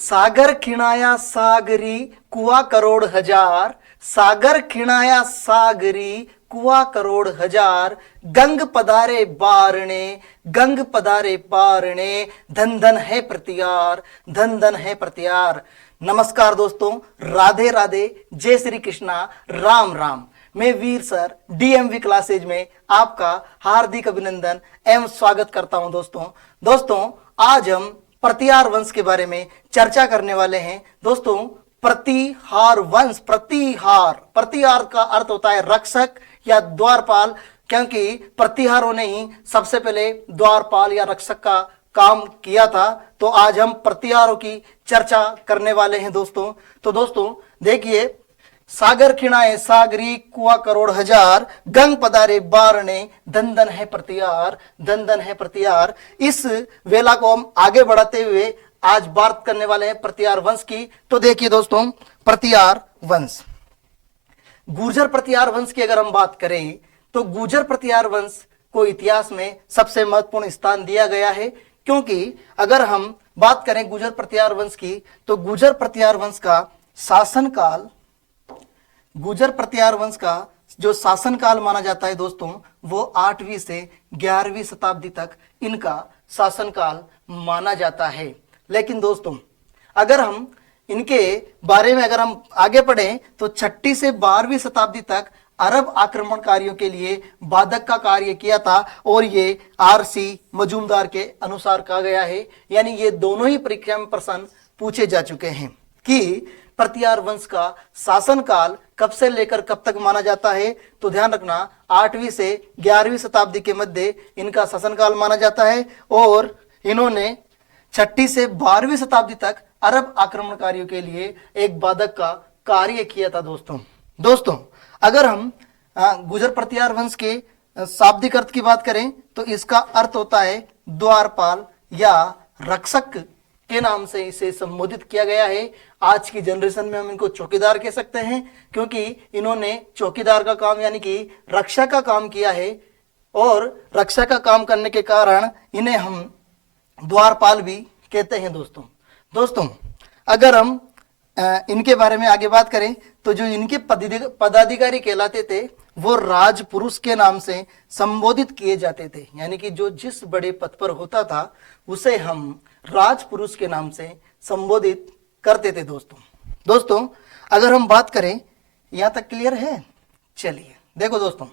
सागर खिणाया सागरी कुआ करोड़ हजार, सागर खिणाया सागरी कुआ करोड़ हजार, गंग पधारे बारणे, गंग पधारे पारणे, धन धन है प्रतियार, धन धन है प्रतियार। नमस्कार दोस्तों, राधे राधे, जय श्री कृष्णा, राम राम। मैं वीर सर डीएमवी क्लासेज में आपका हार्दिक अभिनंदन एवं स्वागत करता हूं। दोस्तों आज हम प्रतिहार वंश के बारे में चर्चा करने वाले हैं। दोस्तों प्रतिहार वंश, प्रतिहार का अर्थ होता है रक्षक या द्वारपाल, क्योंकि प्रतिहारों ने ही सबसे पहले द्वारपाल या रक्षक का काम किया था। तो आज हम प्रतिहारों की चर्चा करने वाले हैं दोस्तों। तो दोस्तों देखिए, सागर खिणाए सागरी कुआ करोड़ हजार, गंग पधारे बारणे, धन धन है प्रतिहार, धन धन है प्रतिहार। इस वेला को हम आगे बढ़ाते हुए आज बात करने वाले हैं प्रतिहार वंश की। तो देखिए दोस्तों, प्रतिहार वंश, गुर्जर प्रतिहार वंश की अगर हम बात करें तो गुर्जर प्रतिहार वंश को इतिहास में सबसे महत्वपूर्ण स्थान दिया गया है, क्योंकि अगर हम बात करें गुर्जर प्रतिहार वंश की तो गुर्जर प्रतिहार वंश का शासनकाल, गुर्जर प्रतिहार वंश का जो शासनकाल माना जाता है दोस्तों, वो 8वीं से 11वीं शताब्दी तक इनका शासनकाल माना जाता है। लेकिन दोस्तों अगर हम इनके बारे में अगर हम आगे पढ़ें तो 6ठी से 12वीं शताब्दी तक अरब आक्रमणकारियों के लिए बाधक का कार्य किया था, और ये आरसी मजूमदार के अनुसार कहा गया है। यानी ये दोनों ही परीक्षा में प्रश्न पूछे जा चुके हैं कि प्रतिहार वंश का शासनकाल कब से लेकर कब तक माना जाता है। तो ध्यान रखना, 8वीं से 11वीं शताब्दी के मध्य इनका शासनकाल माना जाता है, और इन्होंने 6ठी से 12वीं शताब्दी तक अरब आक्रमणकारियों के लिए एक बाधक का कार्य किया था दोस्तों अगर हम गुर्जर प्रतिहार वंश के शाब्दिक अर्थ की बात करें तो इसका अर्थ होता है द्वारपाल या रक्षक के नाम से इसे संबोधित किया गया है। आज की जनरेशन में हम इनको चौकीदार कह सकते हैं, क्योंकि इन्होंने चौकीदार का काम यानी कि रक्षा का काम किया है, और रक्षा का काम करने के कारण इन्हें हम द्वारपाल भी कहते हैं दोस्तों अगर हम इनके बारे में आगे बात करें तो जो इनके पदाधिकारी कहलाते थे वो राजपुरुष के नाम से संबोधित किए जाते थे। यानी कि जो जिस बड़े पद पर होता था उसे हम राजपुरुष के नाम से संबोधित करते थे दोस्तों अगर हम बात करें, यहां तक क्लियर है? चलिए देखो दोस्तों,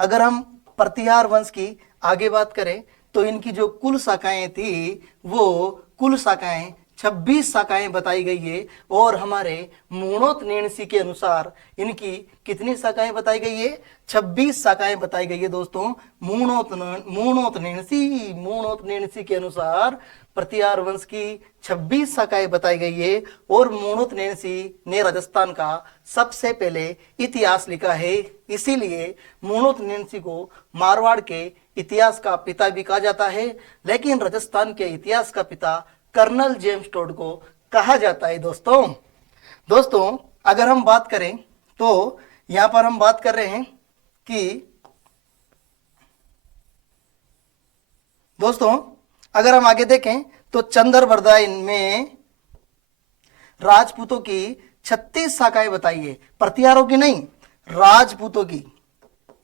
अगर हम प्रतिहार वंश की आगे बात करें तो इनकी जो कुल शाखाएं थी वो कुल शाखाएं 26 शाखाएं बताई गई है, और हमारे मूणोत निर्णसी के अनुसार इनकी कितनी शाखाएं बताई गई है? 26 शाखाएं बताई गई है दोस्तों। मूणोत निर्णसी के अनुसार प्रतिहार वंश की 26 शाखाएं बताई गई है, और मूणोत निर्णसी ने राजस्थान का सबसे पहले इतिहास लिखा है। इसीलिए मूणोत निर्णसी को मारवाड़ के इतिहास का पिता भी कहा जाता है, लेकिन राजस्थान के इतिहास का पिता कर्नल जेम्स टोड को कहा जाता है दोस्तों अगर हम बात करें तो यहां पर हम बात कर रहे हैं कि दोस्तों अगर हम आगे देखें तो चंद्रबरदाई में राजपूतों की 36 शाखाएं बताई है, प्रतिहारों की नहीं, राजपूतों की।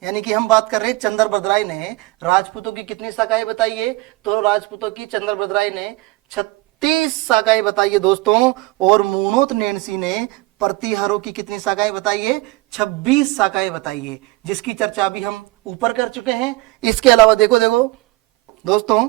यानी कि हम बात कर रहे हैं चंद्रबरदाई ने राजपूतों की कितनी शाखाएं बताई है? तो राजपूतों की चंद्रबरदाई ने 36 शाखाएं बताई है दोस्तों, और मूणोत निर्णसी ने प्रतिहारों की कितनी शाखाएं बताई है? 26 शाखाएं बताई है, जिसकी चर्चा अभी हम ऊपर कर चुके हैं। इसके अलावा देखो दोस्तों,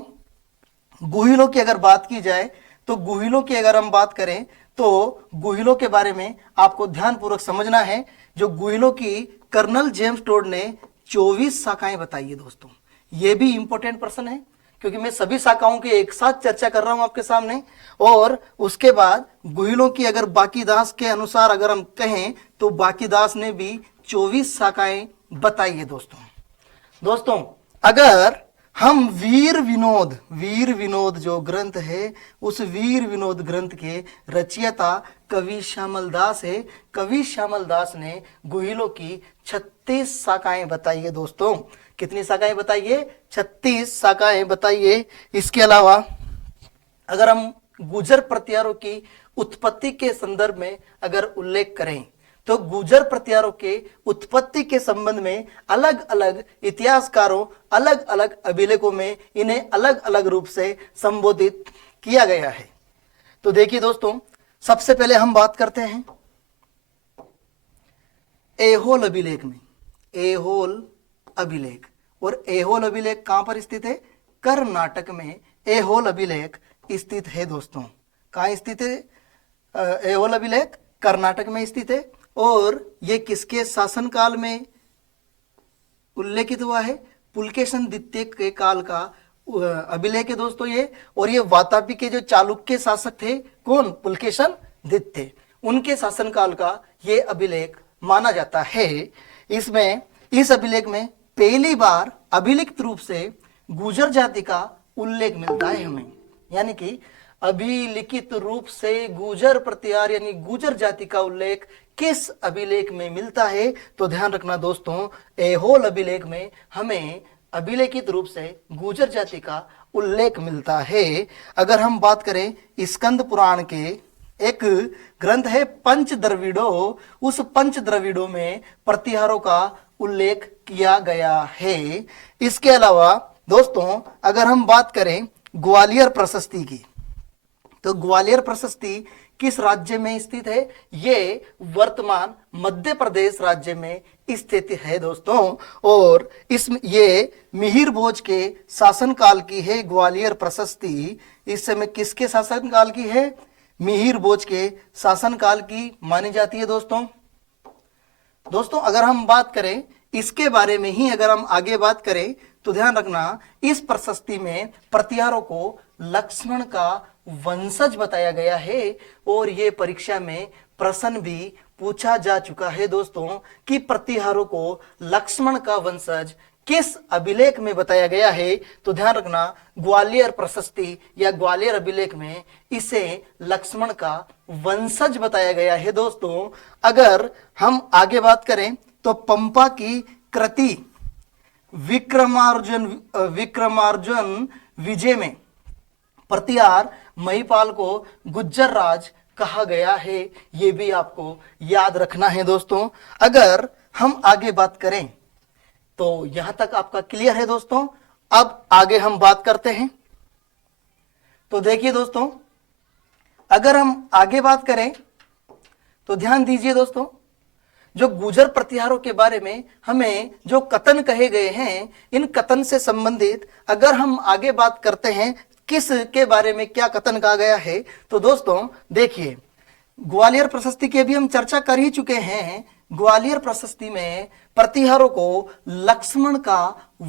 गुहिलों की अगर बात की जाए तो गुहिलों की अगर हम बात करें तो गुहिलों के बारे में आपको ध्यानपूर्वक समझना है। जो गुहिलों की कर्नल जेम्स टोड ने 24 शाखाएं बताई है दोस्तों। ये भी इंपॉर्टेंट प्रश्न है, क्योंकि मैं सभी शाखाओं की एक साथ चर्चा कर रहा हूं आपके सामने। और उसके बाद गुहिलों की अगर बाकीदास के अनुसार अगर हम कहें तो बाकीदास ने भी 24 शाखाएं बताई है दोस्तों अगर हम वीर विनोद जो ग्रंथ है, उस वीर विनोद ग्रंथ के रचयिता कवि श्यामल दास है। कवि श्यामल दास ने गुहिलों की 36 शाखाएं बताई है दोस्तों। कितनी शाखाएं बताई है? 36 शाखाएं बताई है। इसके अलावा अगर हम गुर्जर प्रत्यारों की उत्पत्ति के संदर्भ में अगर उल्लेख करें तो गुर्जर प्रत्यारों के उत्पत्ति के संबंध में अलग अलग इतिहासकारों, अलग अलग अभिलेखों में इन्हें अलग अलग रूप से संबोधित किया गया है। तो देखिए दोस्तों, सबसे पहले हम बात करते हैं ऐहोल अभिलेख में। ऐहोल अभिलेख, और ऐहोल अभिलेख कहां पर स्थित है? कर्नाटक में ऐहोल अभिलेख स्थित है दोस्तों। कहां स्थित है ऐहोल अभिलेख? कर्नाटक में स्थित है। और ये किसके शासनकाल में उल्लेखित हुआ है? पुलकेशन द्वितीय के काल का अभिलेख है दोस्तों ये। और ये वातापी के जो चालुक्य शासक थे, कौन? पुलकेशन द्वितीय, उनके शासनकाल का ये अभिलेख माना जाता है। इसमें, इस अभिलेख में पहली बार अभिलिखित रूप से गुर्जर जाति का उल्लेख मिलता है हमें, यानी कि अभिलिखित रूप से गुर्जर प्रतिहार यानी गुर्जर जाति का उल्लेख किस अभिलेख में मिलता है? तो ध्यान रखना दोस्तों, ऐहोल अभिलेख में हमें अभिलेखित रूप से गुर्जर जाति का उल्लेख मिलता है। अगर हम बात करें स्कंद पुराण के, एक ग्रंथ है पंच द्रविड़ों, उस पंच द्रविड़ों में प्रतिहारों का उल्लेख किया गया है। इसके अलावा दोस्तों, अगर हम बात करें ग्वालियर प्रशस्ति की, तो ग्वालियर प्रशस्ति किस राज्य में स्थित है? ये वर्तमान मध्य प्रदेश राज्य में स्थित है दोस्तों। और इसमें ये मिहिर भोज के शासनकाल की है ग्वालियर प्रशस्ति। इस समय किसके शासनकाल की है? मिहिर भोज के शासनकाल की मानी जाती है दोस्तों। दोस्तों, अगर हम बात करें इसके बारे में ही, अगर हम आगे बात करें तो ध्यान रखना, इस प्रशस्ति में प्रतिहारों को लक्ष्मण का वंशज बताया गया है। और ये परीक्षा में प्रश्न भी पूछा जा चुका है दोस्तों कि प्रतिहारों को लक्ष्मण का वंशज किस अभिलेख में बताया गया है? तो ध्यान रखना, ग्वालियर प्रशस्ति या ग्वालियर अभिलेख में इसे लक्ष्मण का वंशज बताया गया है दोस्तों। अगर हम आगे बात करें तो पंपा की कृति विक्रमार्जुन विजय में प्रतिहार महिपाल को गुज्जर राज कहा गया है। यह भी आपको याद रखना है दोस्तों। अगर हम आगे बात करें तो यहां तक आपका क्लियर है दोस्तों। अब आगे हम बात करते हैं। तो देखिए दोस्तों, अगर हम आगे बात करें तो ध्यान दीजिए दोस्तों, जो गुर्जर प्रतिहारों के बारे में हमें जो कथन कहे गए हैं, इन कथन से संबंधित अगर हम आगे बात करते हैं किस के बारे में क्या कथन कहा गया है, तो दोस्तों देखिए, ग्वालियर प्रशस्ति की अभी हम चर्चा कर ही चुके हैं। ग्वालियर प्रशस्ति में प्रतिहारों को लक्ष्मण का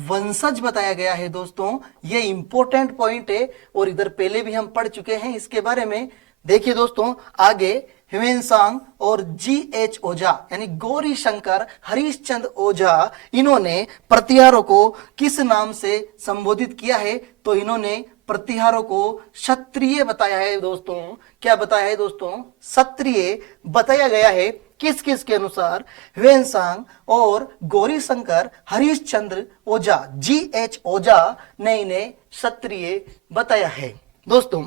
वंशज बताया गया है दोस्तों। ये इंपॉर्टेंट पॉइंट है और इधर पहले भी हम पढ़ चुके हैं इसके बारे में। देखिए दोस्तों, आगे ह्वेनसांग और G.H. ओझा यानी गौरी शंकर हरिश्चंद्र ओझा, इन्होंने प्रतिहारों को किस नाम से संबोधित किया है? तो इन्होंने प्रतिहारों को क्षत्रिय बताया है दोस्तों। क्या बताया है दोस्तों? क्षत्रिय बताया गया है। किस किस के अनुसार? ह्वेनसांग और गौरी शंकर हरिश्चंद्र ओझा, G.H. ओझा ने इन्हें क्षत्रिय बताया है दोस्तों।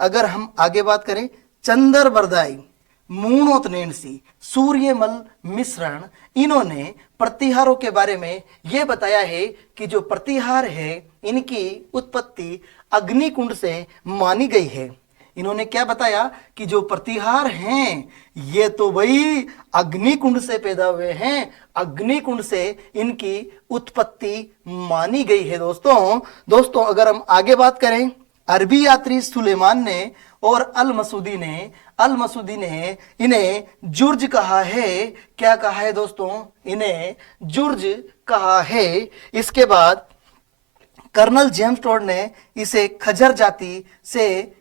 अगर हम आगे बात करें, चंदर बरदाई, मूणोतनेनसी, सूर्यमल मिश्रण, इन्होंने प्रतिहारों के बारे में यह बताया है कि जो प्रतिहार है इनकी उत्पत्ति अग्निकुंड से मानी गई है। इन्होंने क्या बताया कि जो प्रतिहार हैं ये तो भाई अग्निकुंड से पैदा हुए हैं, अग्निकुंड से इनकी उत्पत्ति मानी गई है दोस्तों। अगर हम आगे बात करें, अरबी यात्री सुलेमान ने और अल मसूदी ने इन्हें जुर्ज कहा है। क्या कहा है दोस्तों? इन्हें जुर्ज कहा है। इसके बाद कर्नल जेम्स टोड ने इसे खजर जाति से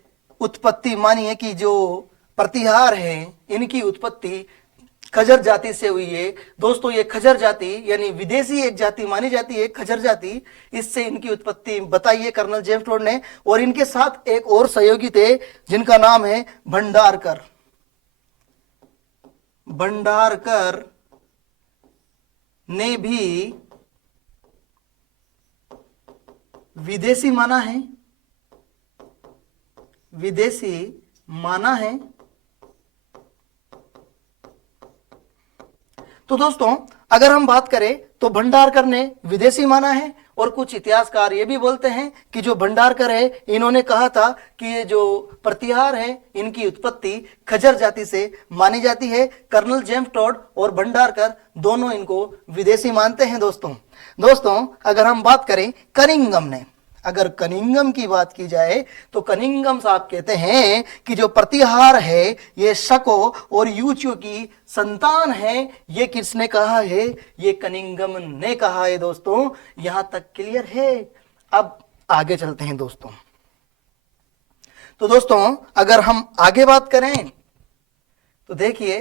उत्पत्ति मानी है कि जो प्रतिहार है इनकी उत्पत्ति खजर जाति से हुई है दोस्तों। ये खजर जाति यानी विदेशी एक जाति मानी जाती है, खजर जाति, इससे इनकी उत्पत्ति बताई है कर्नल जेम्स टोड ने। और इनके साथ एक और सहयोगी थे जिनका नाम है भंडारकर ने भी विदेशी माना है, विदेशी माना है। तो दोस्तों अगर हम बात करें तो भंडारकर ने विदेशी माना है, और कुछ इतिहासकार ये भी बोलते हैं कि जो भंडारकर है इन्होंने कहा था कि ये जो प्रतिहार है इनकी उत्पत्ति खजर जाति से मानी जाती है। कर्नल जेम्स टॉड और भंडारकर दोनों इनको विदेशी मानते हैं। दोस्तों अगर हम बात करें कनिंघम ने, अगर कनिंघम की बात की जाए तो कनिंघम साहब कहते हैं कि जो प्रतिहार है ये शको और यूचियो की संतान है। ये किसने कहा है? ये कनिंघम ने कहा है। दोस्तों यहां तक क्लियर है? अब आगे चलते हैं दोस्तों। तो दोस्तों अगर हम आगे बात करें तो देखिए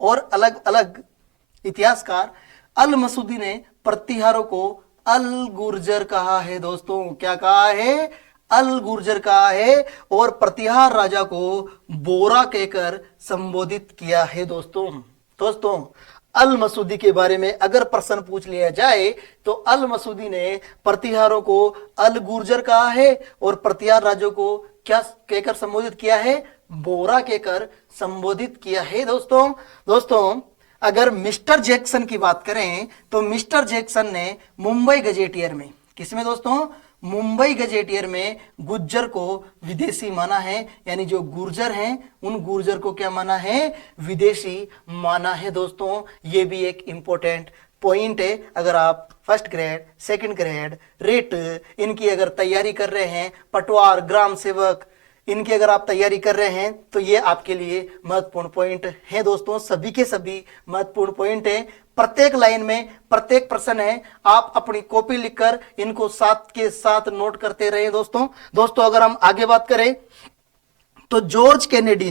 और अलग अलग इतिहासकार, अल मसूदी ने प्रतिहारों को अल गुर्जर कहा है। दोस्तों क्या कहा है? अल गुर्जर कहा है, और प्रतिहार राजा को बोरा कहकर संबोधित किया है। दोस्तों अल मसूदी के बारे में अगर प्रश्न पूछ लिया जाए तो अल मसूदी ने प्रतिहारों को अल गुर्जर कहा है और प्रतिहार राजा को क्या कहकर संबोधित किया है? बोरा कहकर संबोधित किया है। दोस्तों अगर मिस्टर जैक्सन की बात करें तो मिस्टर जैक्सन ने मुंबई गजेटियर में, किसमें दोस्तों? मुंबई गजेटियर में गुर्जर को विदेशी माना है। यानी जो गुर्जर हैं उन गुर्जर को क्या माना है? विदेशी माना है। दोस्तों ये भी एक इंपॉर्टेंट पॉइंट है। अगर आप first grade, second grade, rate इनकी अगर तैयारी कर रहे हैं, पटवार, ग्राम सेवक इनकी अगर आप तैयारी कर रहे हैं तो ये आपके लिए महत्वपूर्ण पॉइंट है। दोस्तों सभी के सभी महत्वपूर्ण पॉइंट है। प्रत्येक लाइन में प्रत्येक प्रश्न है, आप अपनी कॉपी लिखकर इनको साथ के साथ नोट करते रहे। दोस्तों अगर हम आगे बात करें तो जॉर्ज केनेडी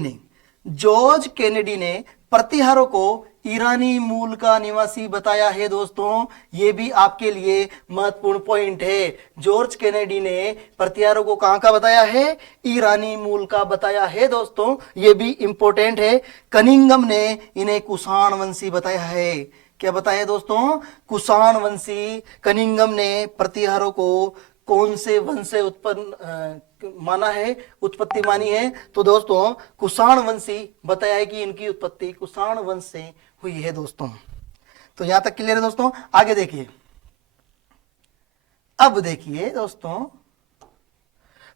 ने प्रतिहारों को ईरानी मूल का निवासी बताया है। दोस्तों ये भी आपके लिए महत्वपूर्ण पॉइंट है। जॉर्ज केनेडी ने प्रतिहारों को कहां का बताया है? ईरानी मूल का बताया है। दोस्तों ये भी इंपॉर्टेंट है। कनिंघम ने इन्हें कुषाण वंशी बताया है। क्या बताया दोस्तों? कुषाण वंशी। कनिंघम ने प्रतिहारों को कौन से वंश से उत्पन्न माना है, उत्पत्ति मानी है? तो दोस्तों कुषाण वंशी बताया है कि इनकी उत्पत्ति कुषाण वंश से हुई है। दोस्तों तो यहां तक क्लियर है। दोस्तों आगे देखिए, अब देखिए दोस्तों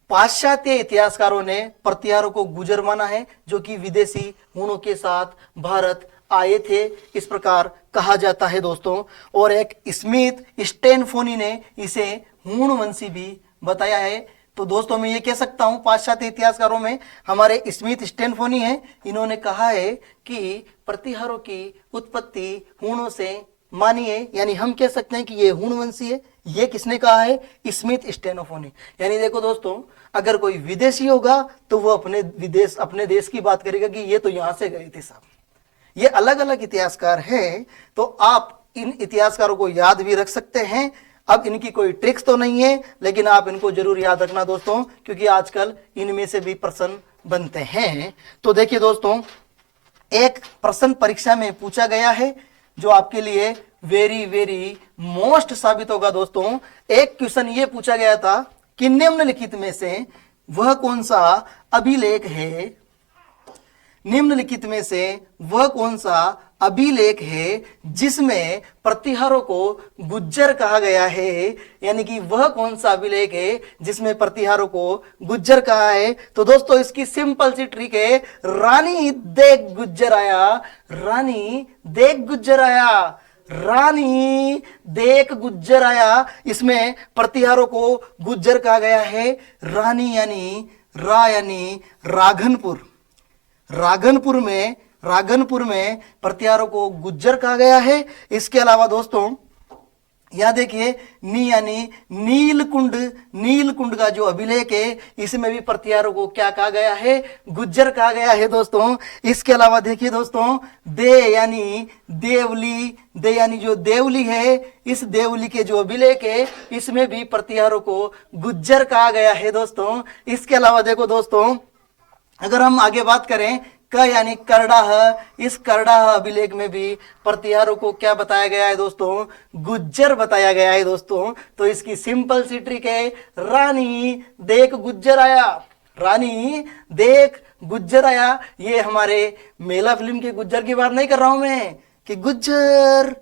पाश्चात्य इतिहासकारों ने प्रतिहारों को गुर्जर माना है जो कि विदेशी हूणों के साथ भारत आए थे, इस प्रकार कहा जाता है। दोस्तों और एक स्मिथ स्टेनफोनी ने इसे हूणवंशी भी बताया है। तो दोस्तों मैं ये कह सकता हूं पाश्चात्य इतिहासकारों में हमारे स्मिथ स्टेनफोनी हैं, इन्होंने कहा है कि प्रतिहारों की उत्पत्ति हूणों से मानी है। यानी हम कह सकते हैं कि ये हूणवंशी है। ये किसने कहा है? स्मिथ स्टेनोफोनी। यानी देखो दोस्तों अगर कोई विदेशी होगा तो वो अपने देश की बात करेगा कि ये तो यहां से गए थे साहब। ये अलग अलग इतिहासकार हैं, तो आप इन इतिहासकारों को याद भी रख सकते हैं। अब इनकी कोई ट्रिक्स तो नहीं है, लेकिन आप इनको जरूर याद रखना दोस्तों, क्योंकि आजकल इनमें से भी प्रश्न बनते हैं। तो देखिए दोस्तों एक प्रश्न परीक्षा में पूछा गया है जो आपके लिए वेरी वेरी मोस्ट साबित होगा। दोस्तों एक क्वेश्चन ये पूछा गया था कि निम्नलिखित में से वह कौन सा अभिलेख है, निम्नलिखित में से वह कौन सा अभिलेख है जिसमें प्रतिहारों को गुज्जर कहा गया है? यानी कि वह कौन सा अभिलेख है जिसमें प्रतिहारों को गुज्जर कहा है? तो दोस्तों इसकी सिंपल सी ट्रिक है, रानी देख गुज्जर आया, रानी देख गुज्जर आया, रानी देख गुज्जर आया। इसमें प्रतिहारों को गुज्जर कहा गया है। रानी यानी राघनपुर, राघनपुर में प्रतिहारों को गुज्जर कहा गया है। इसके अलावा दोस्तों यहां देखिए नी यानी नीलकुंड का जो अभिलेख है इसमें भी प्रतिहारों को क्या कहा गया है? गुज्जर कहा गया है। दोस्तों इसके अलावा देखिए दोस्तों दे यानी जो देवली है, इस देवली के जो अभिलेख है इसमें भी प्रतिहारों को गुज्जर कहा गया है। दोस्तों इसके अलावा देखो दोस्तों अगर हम आगे बात करें क यानी करड़ाह। इस करड़ाह अभिलेख में भी प्रतिहारों को क्या बताया गया है दोस्तों? गुज्जर बताया गया है दोस्तों। तो इसकी सिंपल सी ट्रिक है, रानी देख गुज्जर आया, रानी देख गुज्जर आया। ये हमारे मेला फिल्म के गुज्जर की बात नहीं कर रहा हूं मैं कि गुज्जर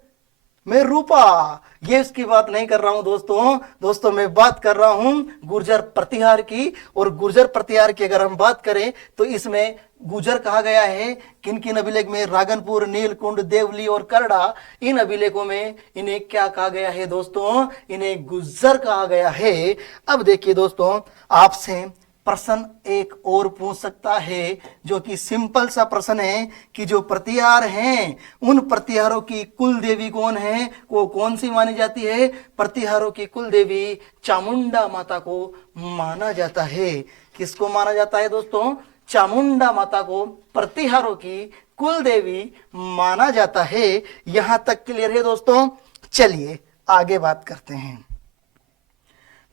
मैं रूपा, ये इसकी बात नहीं कर रहा हूं दोस्तों मैं बात कर रहा हूं गुर्जर प्रतिहार की। और गुर्जर प्रतिहार की अगर हम बात करें तो इसमें गुर्जर कहा गया है किन किन अभिलेख में? रागनपुर, नीलकुंड, देवली और करड़ा। इन अभिलेखों में इन्हें क्या कहा गया है दोस्तों? इन्हें गुज्जर कहा गया है। अब देखिए दोस्तों, आपसे प्रश्न एक और पूछ सकता है जो कि सिंपल सा प्रश्न है कि जो प्रतिहार हैं उन प्रतिहारों की कुल देवी कौन है? वो कौन सी मानी जाती है? प्रतिहारों की कुल देवी चामुंडा माता को माना जाता है। किसको माना जाता है दोस्तों? चामुंडा माता को प्रतिहारों की कुल देवी माना जाता है। यहां तक क्लियर है दोस्तों? चलिए आगे बात करते हैं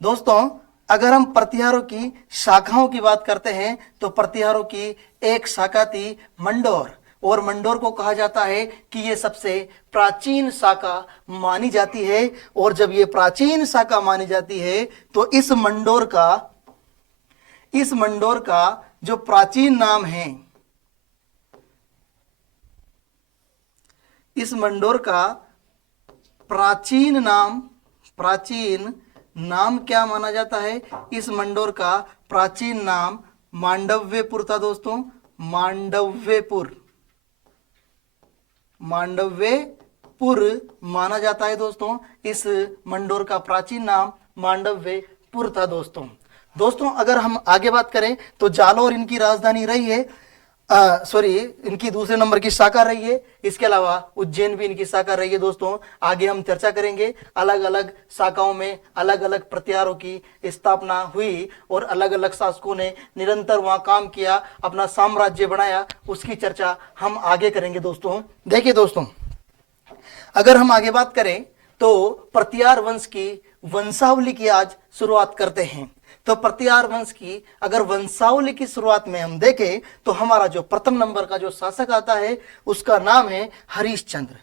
दोस्तों। अगर हम प्रतिहारों की शाखाओं की बात करते हैं तो प्रतिहारों की एक शाखा थी मंडोर, और मंडोर को कहा जाता है कि ये सबसे प्राचीन शाखा मानी जाती है। और जब ये प्राचीन शाखा मानी जाती है तो इस मंडोर का जो प्राचीन नाम है, इस मंडोर का प्राचीन नाम क्या माना जाता है? इस मंडोर का प्राचीन नाम मांडव्यपुर था दोस्तों। मांडव्यपुर माना जाता है दोस्तों। इस मंडोर का प्राचीन नाम मांडव्यपुर था दोस्तों अगर हम आगे बात करें तो जालौर इनकी राजधानी रही है, इनकी दूसरे नंबर की शाखा रही है। इसके अलावा उज्जैन भी इनकी शाखा रही है दोस्तों। आगे हम चर्चा करेंगे, अलग अलग शाखाओं में अलग अलग प्रतिहारों की स्थापना हुई और अलग अलग शासकों ने निरंतर वहां काम किया, अपना साम्राज्य बनाया, उसकी चर्चा हम आगे करेंगे दोस्तों। देखिए दोस्तों, अगर हम आगे बात करें तो प्रतिहार वंश की वंशावली की आज शुरुआत करते हैं। तो प्रतिहार वंश की अगर वंशावली की शुरुआत में हम देखें तो हमारा जो प्रथम नंबर का जो शासक आता है उसका नाम है हरिश्चंद्र।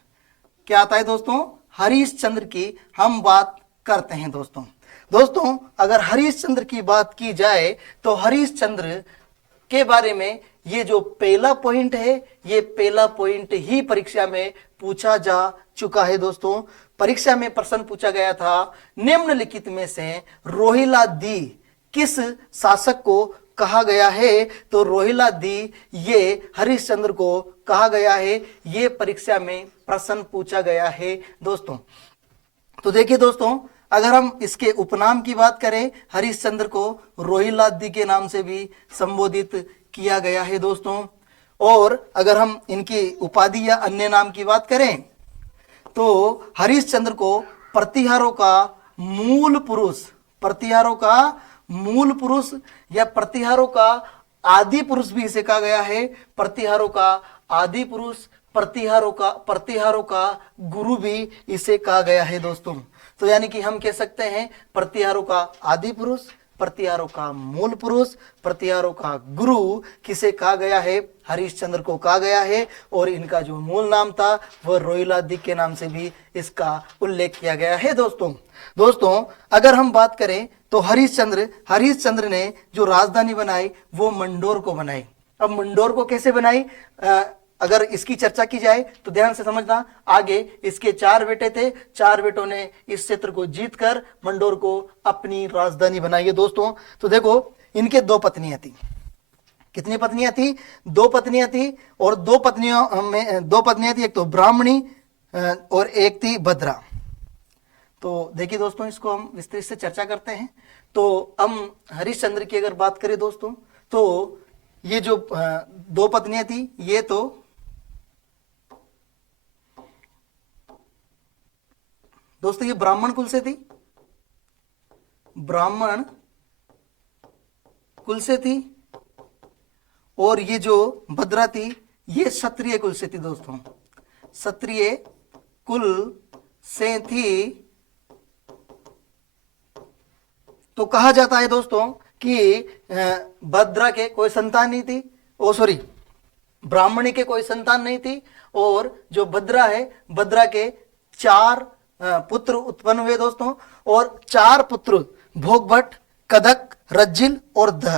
क्या आता है दोस्तों? हरिश्चंद्र की हम बात करते हैं दोस्तों अगर हरिश्चंद्र की बात की जाए तो हरिश्चंद्र के बारे में ये जो पहला पॉइंट है, ये पहला पॉइंट ही परीक्षा में पूछा जा चुका है दोस्तों। परीक्षा में प्रश्न पूछा गया था, निम्नलिखित में से रोहिला दी किस शासक को कहा गया है? तो रोहिला दी ये हरिश्चंद्र को कहा गया है। ये परीक्षा में प्रश्न पूछा गया है दोस्तों। तो देखिए दोस्तों, अगर हम इसके उपनाम की बात करें, हरिश्चंद्र को रोहिलाद्दी के नाम से भी संबोधित किया गया है दोस्तों। और अगर हम इनकी उपाधि या अन्य नाम की बात करें तो हरिश्चंद्र को प्रतिहारों का मूल पुरुष या प्रतिहारों का आदि पुरुष भी इसे कहा गया है। प्रतिहारों का आदि पुरुष, प्रतिहारों का गुरु भी इसे कहा गया है दोस्तों। तो यानी कि हम कह सकते हैं प्रतिहारों का आदि पुरुष, प्रतिहारों का मूल पुरुष, प्रतिहारों का गुरु किसे कहा गया है? हरिश्चंद्र को कहा गया है। और इनका जो मूल नाम था वह रोहिलाद्दी के नाम से भी इसका उल्लेख किया गया है दोस्तों अगर हम बात करें तो हरिश्चंद्र ने जो राजधानी बनाई वो मंडोर को बनाई। अब मंडोर को कैसे बनाई, अगर इसकी चर्चा की जाए तो ध्यान से समझना। आगे इसके 4 बेटे थे, 4 बेटों ने इस क्षेत्र को जीतकर मंडोर को अपनी राजधानी बनाई है दोस्तों। तो देखो, इनके 2 पत्नियां थी। कितनी पत्नियां थी? 2 पत्नियां थी। और 2 पत्नियां थी, एक तो ब्राह्मणी और एक थी भद्रा। तो देखिए दोस्तों, इसको हम विस्तृत से चर्चा करते हैं। तो हम हरिश्चंद्र की अगर बात करें दोस्तों, तो ये जो 2 पत्नियां थी, ये तो दोस्तों ये ब्राह्मण कुल से थी, और ये जो भद्रा थी ये क्षत्रिय कुल से थी दोस्तों, क्षत्रिय कुल से थी। तो कहा जाता है दोस्तों कि भद्रा के कोई संतान नहीं थी, ब्राह्मणी के कोई संतान नहीं थी, और जो भद्रा है, भद्रा के 4 पुत्र उत्पन्न हुए दोस्तों, और 4 पुत्र भोगभट, कदक, रज्जिल और दह।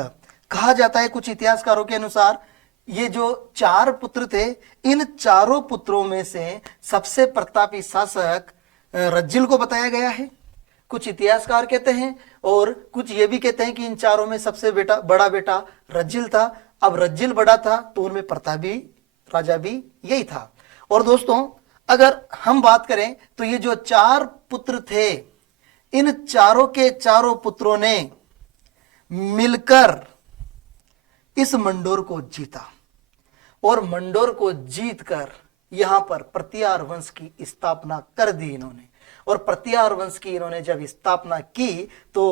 कहा जाता है कुछ इतिहासकारों के अनुसार ये जो 4 पुत्र थे, इन चारों पुत्रों में से सबसे प्रतापी शासक रज्जिल को बताया गया है, कुछ इतिहासकार कहते हैं, और कुछ ये भी कहते हैं कि इन चारों में सबसे बड़ा बेटा रज्जिल था। अब रज्जिल बड़ा था तो उनमें प्रतापी राजा भी यही था। और दोस्तों अगर हम बात करें तो ये जो 4 पुत्र थे, इन चारों के चारों पुत्रों ने मिलकर इस मंडोर को जीता, और मंडोर को जीतकर यहां पर प्रतिहार वंश की स्थापना कर दी इन्होंने। और प्रतिहार वंश की इन्होंने जब स्थापना की तो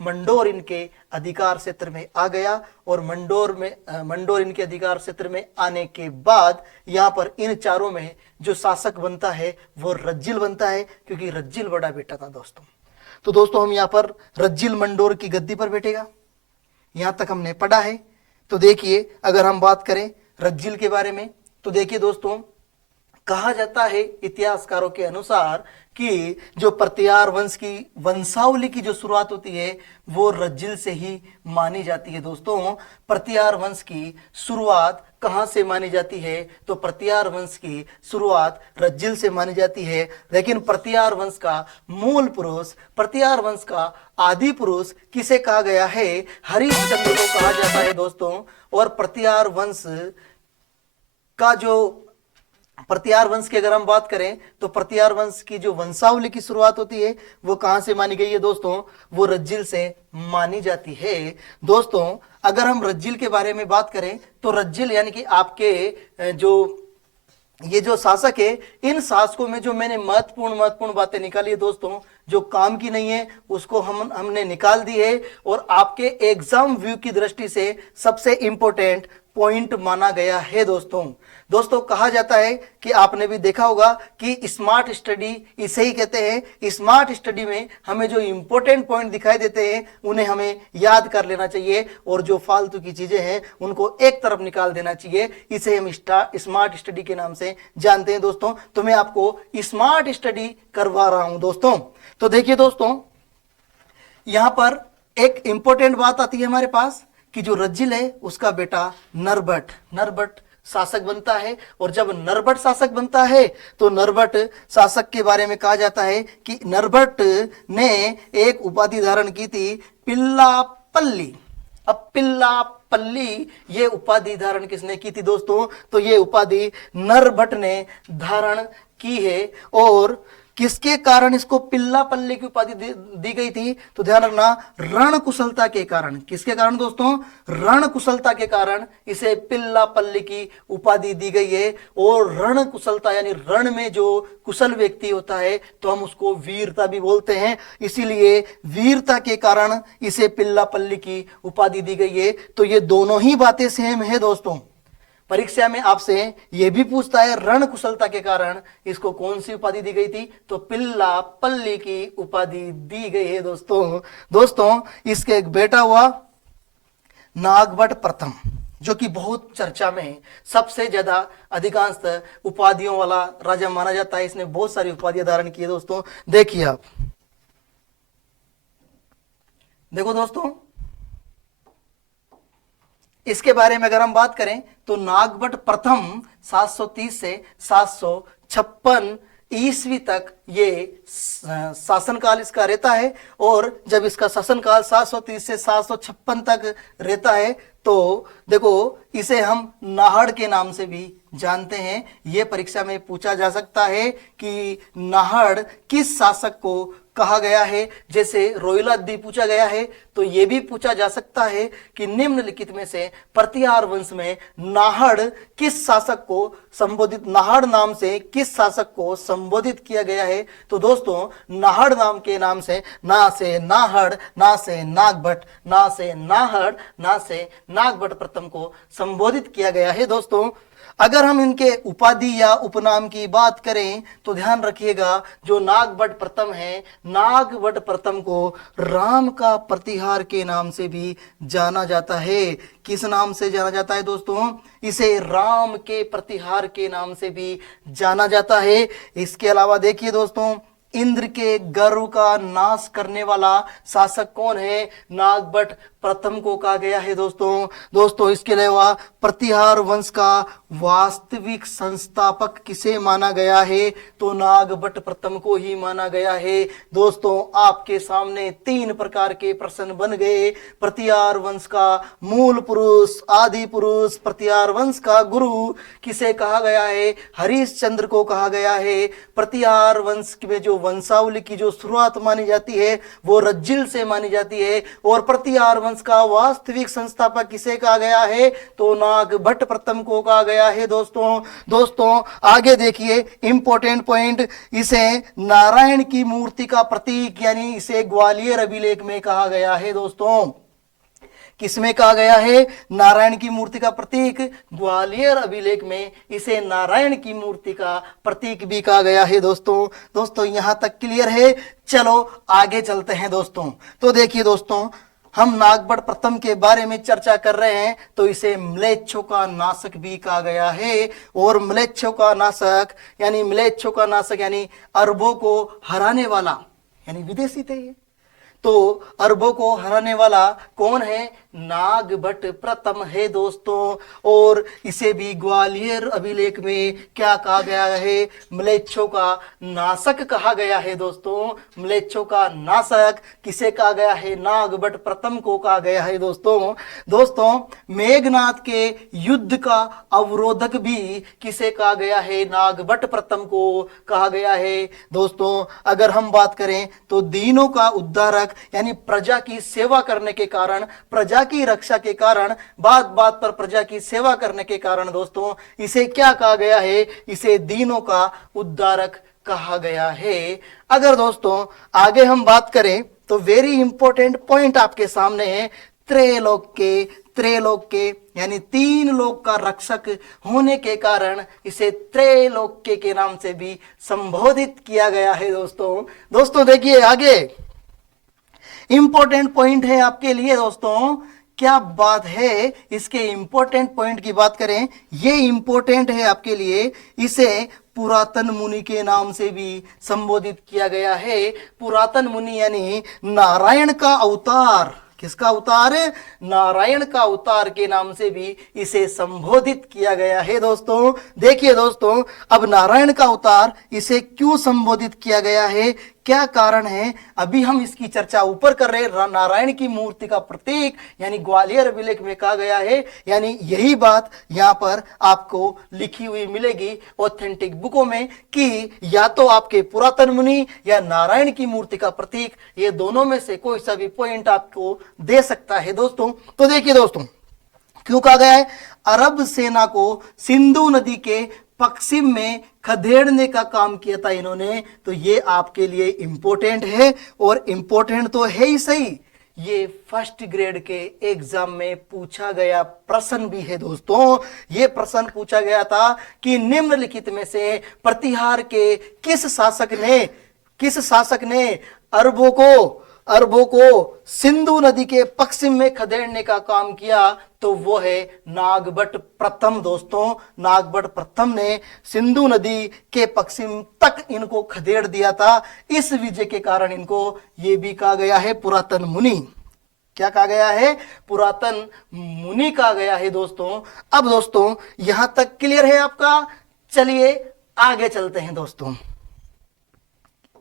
मंडोर इनके अधिकार क्षेत्र में आ गया, और मंडोर इनके अधिकार क्षेत्र में आने के बाद यहां पर इन चारों में जो शासक बनता है वो रज्जिल बनता है, क्योंकि रज्जिल बड़ा बेटा था दोस्तों। तो दोस्तों हम यहां पर रज्जिल मंडोर की गद्दी पर बैठेगा, यहां तक हमने पढ़ा है। तो देखिए अगर हम बात करें रज्जिल के बारे में, तो देखिए दोस्तों कहा जाता है इतिहासकारों के अनुसार कि जो प्रतिहार वंश की वंशावली की जो शुरुआत होती है वो रज्जिल से ही मानी जाती है दोस्तों। प्रतिहार वंश की शुरुआत कहां से मानी जाती है? तो प्रतिहार वंश की शुरुआत रज्जिल से मानी जाती है। लेकिन प्रतिहार वंश का मूल पुरुष, प्रतिहार वंश का आदि पुरुष किसे कहा गया है? हरिश्चंद्र को कहा जाता है दोस्तों। और प्रतिहार वंश का जो प्रतिहार वंश की अगर हम बात करें तो प्रतिहार वंश की जो वंशावली की शुरुआत होती है वो कहां से मानी गई है दोस्तों? वो रज्जिल से मानी जाती है दोस्तों। अगर हम रज्जिल के बारे में बात करें तो रज्जिल यानी कि आपके जो ये जो शासक है, इन शासकों में जो मैंने महत्वपूर्ण बातें निकाली है दोस्तों, जो काम की नहीं है उसको हमने निकाल दी है, और आपके एग्जाम व्यू की दृष्टि से सबसे इंपॉर्टेंट पॉइंट माना गया है दोस्तों। दोस्तों कहा जाता है कि आपने भी देखा होगा कि स्मार्ट स्टडी इसे ही कहते हैं। स्मार्ट स्टडी में हमें जो इंपॉर्टेंट पॉइंट दिखाई देते हैं उन्हें हमें याद कर लेना चाहिए, और जो फालतू की चीजें हैं उनको एक तरफ निकाल देना चाहिए। इसे हम स्मार्ट स्टडी के नाम से जानते हैं दोस्तों। तो मैं आपको स्मार्ट स्टडी करवा रहा हूं दोस्तों। तो देखिए दोस्तों यहां पर एक इंपॉर्टेंट बात आती है हमारे पास कि जो रज्जिल है उसका बेटा नरबट शासक बनता है। और जब नरबट शासक बनता है तो नरबट शासक के बारे में कहा जाता है कि नरबट ने एक उपाधि धारण की थी पिल्लापल्ली। अब पिल्लापल्ली ये उपाधि धारण किसने की थी दोस्तों? तो ये उपाधि नरबट ने धारण की है। और किसके कारण इसको पिल्लापल्ली की उपाधि दी गई थी? तो ध्यान रखना, रण कुशलता के कारण। किसके कारण दोस्तों? रण कुशलता के कारण इसे पिल्लापल्ली की उपाधि दी गई है। और रण कुशलता यानी रण में जो कुशल व्यक्ति होता है तो हम उसको वीरता भी बोलते हैं, इसीलिए वीरता के कारण इसे पिल्लापल्ली की उपाधि दी गई है। तो ये दोनों ही बातें सेम है दोस्तों। परीक्षा में आपसे यह भी पूछता है रण कुशलता के कारण इसको कौन सी उपाधि दी गई थी? तो पिल्लापल्ली की उपाधि दी गई है दोस्तों इसके एक बेटा हुआ नागभट्ट प्रथम, जो कि बहुत चर्चा में है, सबसे ज्यादा अधिकांश उपाधियों वाला राजा माना जाता है। इसने बहुत सारी उपाधियां धारण की है दोस्तों। देखिए आप देखो दोस्तों, इसके बारे में अगर हम बात करें तो नागभट्ट प्रथम 730 से 756 ईस्वी तक ये शासनकाल इसका रहता है। और जब इसका शासनकाल 730 से 756 तक रहता है तो देखो इसे हम नाहड़ के नाम से भी जानते हैं। यह परीक्षा में पूछा जा सकता है कि नाहड़ किस शासक को कहा गया है। जैसे रोहिला द्वीप पूछा गया है तो यह भी पूछा जा सकता है कि निम्नलिखित में से प्रतिहार वंश में नाहड़ किस शासक को संबोधित, नाहड़ नाम से किस शासक को संबोधित किया गया है? तो दोस्तों नाहड़ नाम के नाम से ना से नाहड़, ना से नागभट्ट, ना से नाहड़, ना से नागभट्ट प्रथम को संबोधित किया गया है दोस्तों। अगर हम इनके उपाधि या उपनाम की बात करें तो ध्यान रखिएगा, जो नागभट्ट प्रथम है, नागभट्ट प्रथम को राम का प्रतिहार के नाम से भी जाना जाता है। किस नाम से जाना जाता है दोस्तों? इसे राम के प्रतिहार के नाम से भी जाना जाता है। इसके अलावा देखिए दोस्तों, इंद्र के गर्व का नाश करने वाला शासक कौन है? नागभट्ट प्रथम को कहा गया है दोस्तों इसके अलावा प्रतिहार वंश का वास्तविक संस्थापक किसे माना गया है? तो नागभट्ट प्रथम को ही माना गया है। दोस्तों आपके सामने 3 प्रकार के प्रश्न बन गए। प्रतिहार वंश का मूल पुरुष, आदि पुरुष, प्रतिहार वंश का गुरु किसे कहा गया है? हरिश्चंद्र को कहा गया है। प्रतिहार वंश में जो वंशावली की जो शुरुआत मानी जाती है वो रज्जिल से मानी जाती है। और प्रतिहार वंश का वास्तविक संस्थापक किसे कहा गया है? तो नागभट्ट प्रथम को कहा गया है। दोस्तों आगे देखिए इंपॉर्टेंट पॉइंट, इसे नारायण की मूर्ति का प्रतीक यानी इसे ग्वालियर अभिलेख में कहा गया है। दोस्तों किसमें कहा गया है? नारायण की मूर्ति का प्रतीक ग्वालियर अभिलेख में इसे नारायण की मूर्ति का प्रतीक भी कहा गया है। दोस्तों यहां तक क्लियर है? चलो आगे चलते हैं दोस्तों। तो देखिए दोस्तों, हम नागभट्ट प्रथम के बारे में चर्चा कर रहे हैं तो इसे म्लेच्छों का नाशक भी कहा गया है। और म्लेच्छों का नाशक यानी अरबों को हराने वाला, यानी विदेशी थे ये, तो अरबों को हराने वाला कौन है? नागभट्ट प्रथम है दोस्तों। और इसे भी ग्वालियर अभिलेख में क्या कहा गया है? म्लेच्छों का नाशक कहा गया है। म्लेच्छों का नाशक किसे कहा गया है? नागभट्ट प्रथम को कहा गया है। दोस्तों मेघनाद के युद्ध का अवरोधक भी किसे कहा गया है? नागभट्ट प्रथम को कहा गया है। दोस्तों अगर हम बात करें तो दीनों का उद्धारक यानी प्रजा की सेवा करने के कारण, प्रजा की रक्षा के कारण, बात बात पर प्रजा की सेवा करने के कारण दोस्तों इसे क्या कहा गया है? इसे दीनों का उद्धारक कहा गया है। अगर दोस्तों आगे हम बात करें तो वेरी इंपॉर्टेंट पॉइंट आपके सामने है, त्रैलोक्य यानी 3 लोक का रक्षक होने के कारण इसे त्रैलोक्य के नाम से भी संबोधित किया गया है। दोस्तों देखिए आगे इंपॉर्टेंट पॉइंट है आपके लिए। दोस्तों क्या बात है, इसके इंपॉर्टेंट पॉइंट की बात करें, ये इंपॉर्टेंट है आपके लिए। इसे पुरातन मुनि के नाम से भी संबोधित किया गया है। पुरातन मुनि यानी नारायण का अवतार। किसका अवतार? नारायण का अवतार के नाम से भी इसे संबोधित किया गया है। दोस्तों देखिए दोस्तों, अब नारायण का अवतार इसे क्यों संबोधित किया गया है, क्या कारण है, अभी हम इसकी चर्चा ऊपर कर रहे हैं। नारायण की मूर्ति का प्रतीक यानी ग्वालियर अभिलेख में कहा गया है, यानी यही बात यहाँ पर आपको लिखी हुई मिलेगी ऑथेंटिक बुकों में कि या तो आपके पुरातन मुनि या नारायण की मूर्ति का प्रतीक, ये दोनों में से कोई सा भी पॉइंट आपको दे सकता है। दोस्तों तो देखिए दोस्तों क्यों कहा गया है? अरब सेना को सिंधु नदी के पश्चिम में खदेड़ने का काम किया था इन्होंने, तो ये आपके लिए इंपॉर्टेंट है। और इंपॉर्टेंट तो है ही सही, ये फर्स्ट ग्रेड के एग्जाम में पूछा गया प्रश्न भी है। दोस्तों ये प्रश्न पूछा गया था कि निम्नलिखित में से प्रतिहार के किस शासक ने अरबों को सिंधु नदी के पश्चिम में खदेड़ने का काम किया? तो वो है नागभट्ट प्रथम। दोस्तों नागभट्ट प्रथम ने सिंधु नदी के पश्चिम तक इनको खदेड़ दिया था। इस विजय के कारण इनको ये भी कहा गया है पुरातन मुनि। क्या कहा गया है? पुरातन मुनि कहा गया है। दोस्तों अब दोस्तों यहां तक क्लियर है आपका? चलिए आगे चलते हैं दोस्तों।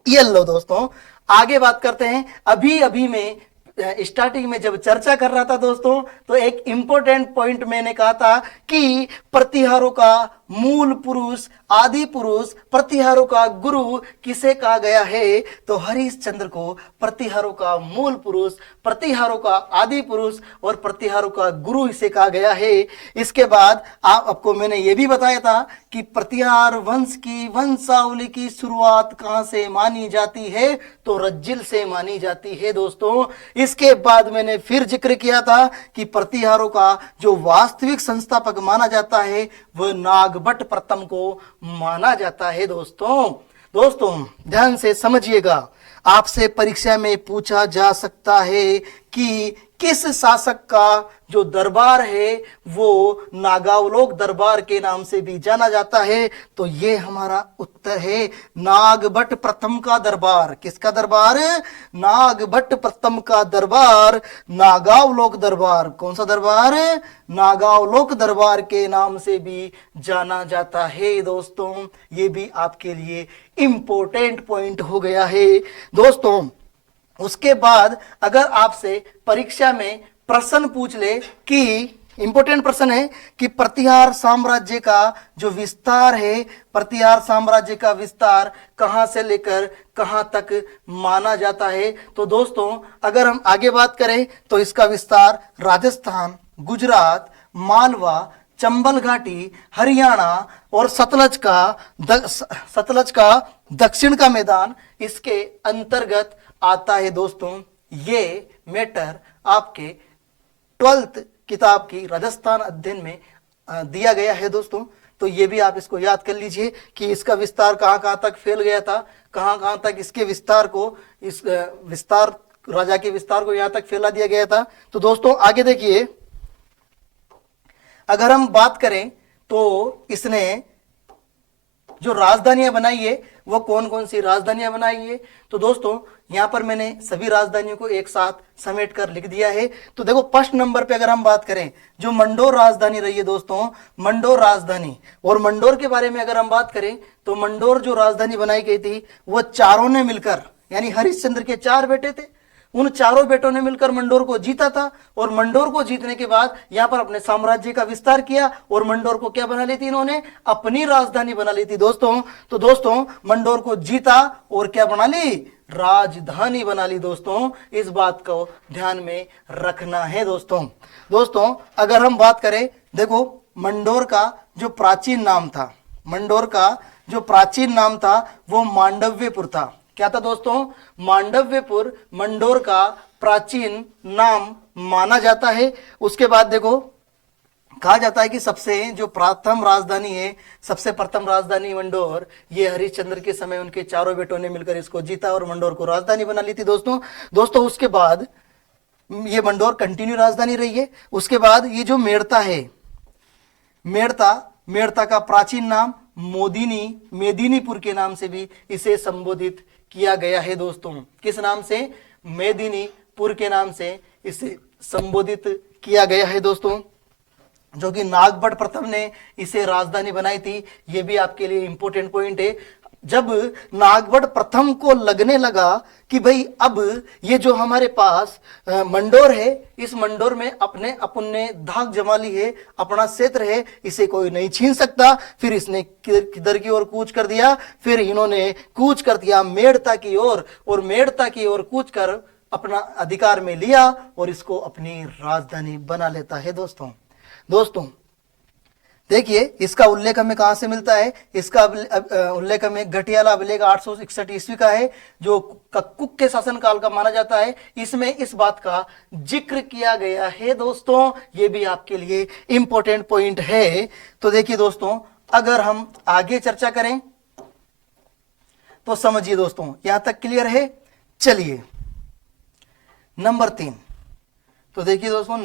ये लो दोस्तों आगे बात करते हैं। अभी में स्टार्टिंग में जब चर्चा कर रहा था दोस्तों, तो एक इंपॉर्टेंट पॉइंट मैंने कहा था कि प्रतिहारों का मूल पुरुष, आदि पुरुष, प्रतिहारों का गुरु किसे कहा गया है? तो हरिश्चंद्र को प्रतिहारों का मूल पुरुष, प्रतिहारों का आदि पुरुष और प्रतिहारों का गुरु इसे कहा गया है। इसके बाद आपको मैंने यह भी बताया था कि प्रतिहार वंश की वंशावली की शुरुआत कहां से मानी जाती है? तो रज्जिल से मानी जाती है दोस्तों। इसके बाद मैंने फिर जिक्र किया था कि प्रतिहारों का जो वास्तविक संस्थापक माना जाता है वह नागभट्ट प्रथम को माना जाता है दोस्तों ध्यान से समझिएगा। आपसे परीक्षा में पूछा जा सकता है कि किस शासक का जो दरबार है वो नागावलोक दरबार के नाम से भी जाना जाता है? तो ये हमारा उत्तर है नागभट्ट प्रथम का दरबार। किसका दरबार? नागभट्ट प्रथम का दरबार, नागावलोक दरबार। कौन सा दरबार? नागावलोक दरबार के नाम से भी जाना जाता है दोस्तों। ये भी आपके लिए इंपॉर्टेंट पॉइंट हो गया है दोस्तों। उसके बाद अगर आपसे परीक्षा में प्रश्न पूछ ले कि इंपॉर्टेंट प्रश्न है कि प्रतिहार साम्राज्य का जो विस्तार है, प्रतिहार साम्राज्य का विस्तार कहां से लेकर कहां तक माना जाता है? तो दोस्तों अगर हम आगे बात करें तो इसका विस्तार राजस्थान, गुजरात, मालवा, चंबल घाटी, हरियाणा और सतलज का दक्षिण का मैदान इसके अंतर्गत आता है दोस्तों। ये मैटर आपके 12th किताब की राजस्थान अध्ययन में दिया गया है दोस्तों। तो ये भी आप इसको याद कर लीजिए कि इसका विस्तार कहां कहां तक फैल गया था, कहां कहां तक इसके विस्तार को, इस विस्तार राजा के विस्तार को यहां तक फैला दिया गया था। तो दोस्तों आगे देखिए, अगर हम बात करें तो इसने जो राजधानियां बनाई है वो कौन कौन सी राजधानियां बनाई है? तो दोस्तों यहां पर मैंने सभी राजधानियों को एक साथ समेट कर लिख दिया है। तो देखो फर्स्ट नंबर पे अगर हम बात करें जो मंडोर राजधानी रही है दोस्तों, मंडोर राजधानी। और मंडोर के बारे में अगर हम बात करें तो मंडोर जो राजधानी बनाई गई थी वो चारों ने मिलकर, यानी हरिश्चंद्र के 4 बेटे थे, उन चारों बेटों ने मिलकर मंडोर को जीता था। और मंडोर को जीतने के बाद यहां पर अपने साम्राज्य का विस्तार किया और मंडोर को क्या बना ली थी इन्होंने? अपनी राजधानी बना ली थी दोस्तों। तो दोस्तों मंडोर को जीता और क्या बना ली? राजधानी बना ली दोस्तों। इस बात को ध्यान में रखना है दोस्तों अगर हम बात करें, देखो मंडोर का जो प्राचीन नाम था, मंडोर का जो प्राचीन नाम था वो मांडव्यपुर था। क्या था दोस्तों? मांडव्यपुर मंडोर का प्राचीन नाम माना जाता है। उसके बाद देखो कहा जाता है कि सबसे जो प्रथम राजधानी है, सबसे प्रथम राजधानी मंडोर, ये हरिश्चंद्र के समय उनके चारों बेटों ने मिलकर इसको जीता और मंडोर को राजधानी बना ली थी दोस्तों उसके बाद ये मंडोर कंटिन्यू राजधानी रही है। उसके बाद ये जो मेड़ता है, मेड़ता का प्राचीन नाम मेदिनीपुर के नाम से भी इसे संबोधित किया गया है दोस्तों। किस नाम से? मेदिनीपुर के नाम से इसे संबोधित किया गया है दोस्तों, जो कि नागभट्ट प्रथम ने इसे राजधानी बनाई थी। यह भी आपके लिए इंपॉर्टेंट पॉइंट है। जब नागभट्ट प्रथम को लगने लगा कि भाई अब ये जो हमारे पास मंडोर है, इस मंडोर में अपन ने धाक जमा ली है, अपना क्षेत्र है, इसे कोई नहीं छीन सकता। फिर इसने किधर की ओर कूच कर दिया? फिर इन्होंने कूच कर दिया मेड़ता की ओर, और मेड़ता की ओर कूच कर अपना अधिकार में लिया और इसको अपनी राजधानी बना लेता है दोस्तों देखिए इसका उल्लेख हमें कहां से मिलता है? इसका उल्लेख हमें घटियाला अभिलेख 861 ईस्वी का है, जो कक्कुक के शासनकाल का माना जाता है। इसमें इस बात का जिक्र किया गया है दोस्तों। ये भी आपके लिए इंपॉर्टेंट पॉइंट है। तो देखिए दोस्तों अगर हम आगे चर्चा करें तो समझिए दोस्तों, यहां तक क्लियर है? चलिए नंबर 3। तो देखिए दोस्तों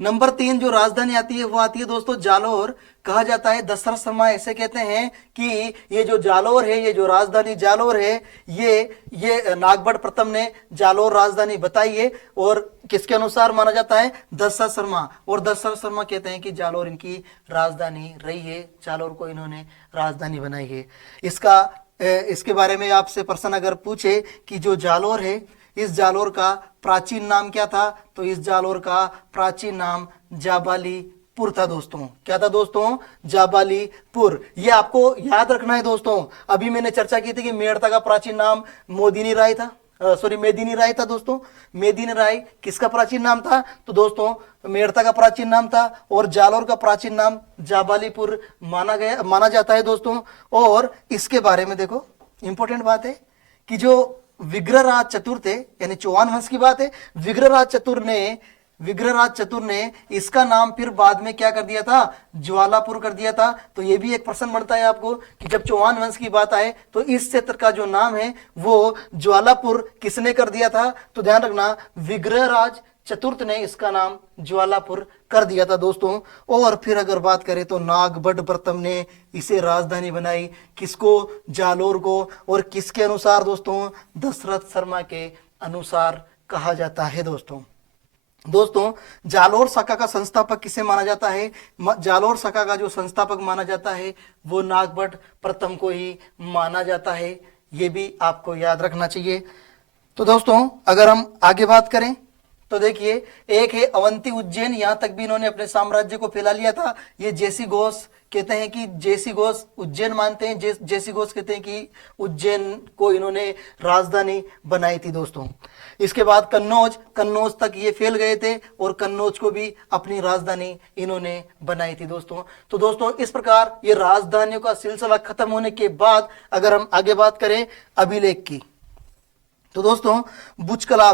नंबर 3 जो राजधानी आती है वो आती है दोस्तों जालोर। कहा जाता है दशरथ शर्मा ऐसे कहते हैं कि ये जो जालोर है, ये जो राजधानी जालोर है, ये नागभट्ट प्रथम ने जालोर राजधानी बताई है। और किसके अनुसार माना जाता है? दशरथ शर्मा। और दशरथ शर्मा कहते हैं कि जालोर इनकी राजधानी रही है, जालोर को इन्होंने राजधानी बनाई है। इसके बारे में आपसे प्रश्न अगर पूछे कि जो जालोर है, इस जालोर का प्राचीन नाम क्या था? तो इस जालोर का प्राचीन नाम जाबालीपुर था दोस्तों। क्या था दोस्तों? जाबालीपुर। ये आपको याद रखना है दोस्तों। अभी मैंने चर्चा की थी कि मेड़ता का प्राचीन नाम मोदिनी राय था, सॉरी मेदिनी राय था दोस्तों। मेदिनी राय किसका प्राचीन नाम था? तो दोस्तों मेड़ता का प्राचीन नाम था, और जालोर का प्राचीन नाम जाबालीपुर माना जाता है दोस्तों। और इसके बारे में देखो, इंपॉर्टेंट बात है कि जो विग्रहराज चतुर थे, यानी चौहान वंश की बात है, विग्रहराज चतुर ने इसका नाम फिर बाद में क्या कर दिया था? ज्वालापुर कर दिया था। तो ये भी एक प्रश्न बनता है आपको कि जब चौहान वंश की बात आए तो इस क्षेत्र का जो नाम है वो ज्वालापुर किसने कर दिया था? तो ध्यान रखना, विग्रहराज चतुर्थ ने इसका नाम ज्वालापुर कर दिया था दोस्तों। और फिर अगर बात करें तो नागभट्ट प्रथम ने इसे राजधानी बनाई, किसको? जालोर को। और किसके अनुसार दोस्तों? दशरथ शर्मा के अनुसार कहा जाता है दोस्तों। जालोर शाखा का संस्थापक किसे माना जाता है? जालोर शाखा का जो संस्थापक माना जाता है वो नागभट्ट प्रथम को ही माना जाता है। ये भी आपको याद रखना चाहिए। तो दोस्तों अगर हम आगे बात करें तो देखिए, एक है अवंती उज्जैन, यहां तक भी इन्होंने अपने साम्राज्य को फैला लिया था। ये जेसी घोष कहते हैं कि जेसी घोष उज्जैन मानते हैं, जेसी घोष कहते हैं कि उज्जैन को इन्होंने राजधानी बनाई थी दोस्तों। इसके बाद कन्नौज तक ये फैल गए थे, और कन्नौज को भी अपनी राजधानी इन्होंने बनाई थी दोस्तों। तो दोस्तों इस प्रकार ये राजधानियों का सिलसिला खत्म होने के बाद अगर हम आगे बात करें अभिलेख की, तो दोस्तों बुच कला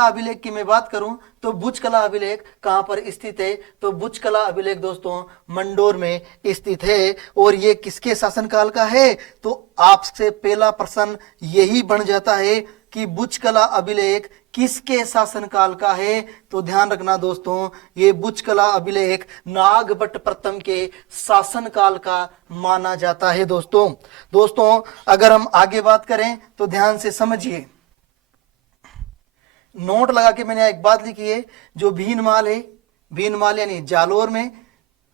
अभिलेख की मैं बात करूं तो बुच कला अभिलेख कहां पर स्थित है? तो बुच कला अभिलेख दोस्तों मंडोर में स्थित है। और ये किसके शासनकाल का है? तो आपसे पहला प्रश्न यही बन जाता है कि बुच कला अभिलेख किसके शासनकाल का है? तो ध्यान रखना दोस्तों, ये बुच कला अभिलेख नागभट्ट प्रथम के शासनकाल का माना जाता है दोस्तों अगर हम आगे बात करें तो ध्यान से समझिए, नोट लगा के मैंने एक बात लिखी है। जो भीनमाल है, भीनमाल यानी जालोर में,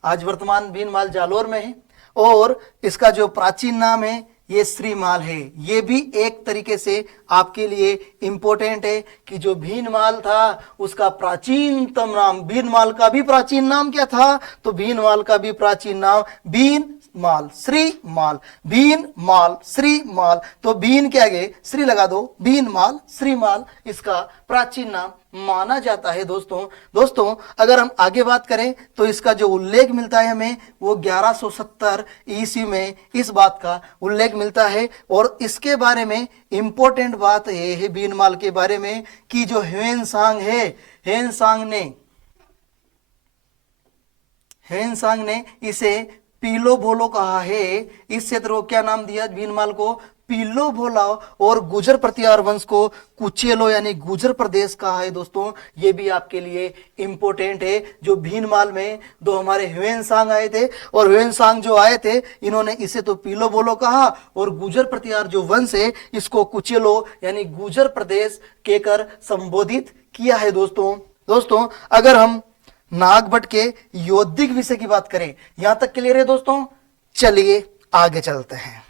आज वर्तमान भीनमाल जालोर में है, और इसका जो प्राचीन नाम है ये श्रीमाल है। ये भी एक तरीके से आपके लिए इंपॉर्टेंट है कि जो भीनमाल था उसका प्राचीनतम नाम, भीनमाल का भी प्राचीन नाम क्या था? तो भीनमाल का भी प्राचीन नाम भीनमाल श्रीमाल। तो भीन के आगे श्री लगा दो, भीनमाल श्रीमाल इसका प्राचीन नाम माना जाता है दोस्तों अगर हम आगे बात करें तो इसका जो उल्लेख मिलता है हमें वो 1170 ईस्वी में इस बात का उल्लेख मिलता है। और इसके बारे में इंपॉर्टेंट बात ये है भीनमाल के बारे में कि जो ह्वेनसांग ने इसे पीलो भोलो कहा है। इस क्षेत्र को क्या नाम दिया? भीनमाल को पीलो भोला, और गुजर प्रतिहार वंश को कुचेलो यानी गुजर प्रदेश कहा है दोस्तों। ये भी आपके लिए इंपॉर्टेंट है। जो भीनमाल में दो हमारे ह्वेनसांग आए थे, और ह्वेनसांग जो आए थे इन्होंने इसे तो पीलो भोलो कहा, और गुजर प्रतिहार जो वंश है इसको कुचेलो यानी गुजर प्रदेश कहकर संबोधित किया है दोस्तों अगर हम नागभट्ट के यौद्धिक विषय की बात करें, यहां तक क्लियर है दोस्तों? चलिए आगे चलते हैं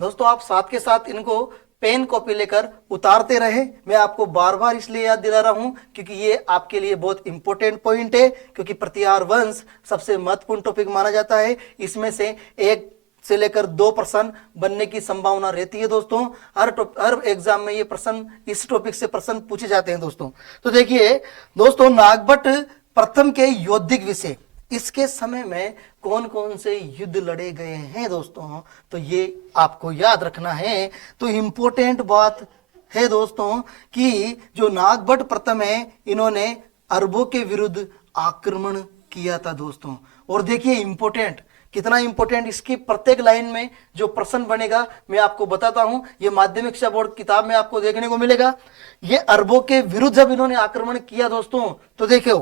दोस्तों। आप साथ के साथ इनको पेन कॉपी लेकर उतारते रहे। मैं आपको बार बार इसलिए याद दिला रहा हूं क्योंकि ये आपके लिए बहुत इंपॉर्टेंट पॉइंट है, क्योंकि प्रतिहार वंश सबसे महत्वपूर्ण टॉपिक माना जाता है। इसमें से 1 से लेकर 2 प्रश्न बनने की संभावना रहती है दोस्तों। हर एग्जाम में ये प्रश्न, इस टॉपिक से प्रश्न पूछे जाते हैं दोस्तों। तो देखिए दोस्तों, नागभट्ट प्रथम के यौद्धिक विषय, इसके समय में कौन कौन से युद्ध लड़े गए हैं दोस्तों, तो ये आपको याद रखना है। तो इंपॉर्टेंट बात है दोस्तों कि जो नागभट्ट प्रथम है इन्होंने अरबों के विरुद्ध आक्रमण किया था दोस्तों। और देखिए इंपॉर्टेंट, कितना इंपॉर्टेंट, इसकी प्रत्येक लाइन में जो प्रश्न बनेगा मैं आपको बताता हूं। ये माध्यमिक शिक्षा बोर्ड किताब में आपको देखने को मिलेगा। ये अरबों के विरुद्ध जब इन्होंने आक्रमण किया दोस्तों, तो देखो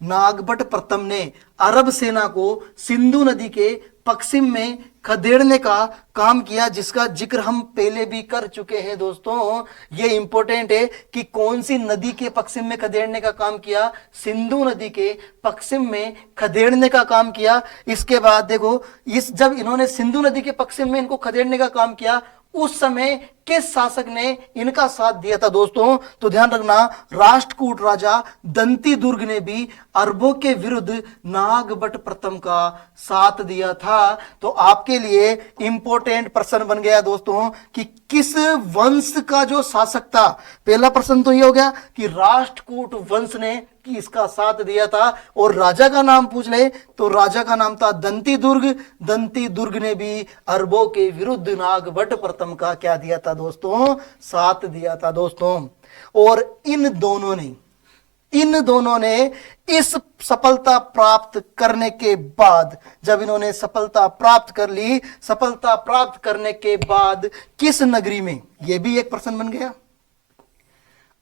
नागभट्ट प्रथम ने अरब सेना को सिंधु नदी के पश्चिम में खदेड़ने का काम किया, जिसका जिक्र हम पहले भी कर चुके हैं दोस्तों। ये इंपॉर्टेंट है कि कौन सी नदी के पश्चिम में खदेड़ने का काम किया? सिंधु नदी के पश्चिम में खदेड़ने का काम किया। इसके बाद देखो, जब इन्होंने सिंधु नदी के पश्चिम में इनको खदेड़ने का काम किया, उस समय किस शासक ने इनका साथ दिया था दोस्तों? तो ध्यान रखना, राष्ट्रकूट राजा दंती दुर्ग ने भी अरबों के विरुद्ध नागभट्ट प्रथम का साथ दिया था। तो आपके लिए इंपॉर्टेंट प्रश्न बन गया दोस्तों कि किस वंश का जो शासक था। पहला प्रश्न तो ये हो गया कि राष्ट्रकूट वंश ने कि इसका साथ दिया था, और राजा का नाम पूछ ले तो राजा का नाम था दंती दुर्ग। दंती दुर्ग ने भी अरबों के विरुद्ध नागभट्ट प्रथम का क्या दिया था दोस्तों? साथ दिया था दोस्तों। और इन दोनों ने इस सफलता प्राप्त करने के बाद, जब इन्होंने सफलता प्राप्त कर ली, सफलता प्राप्त करने के बाद किस नगरी में, यह भी एक प्रश्न बन गया,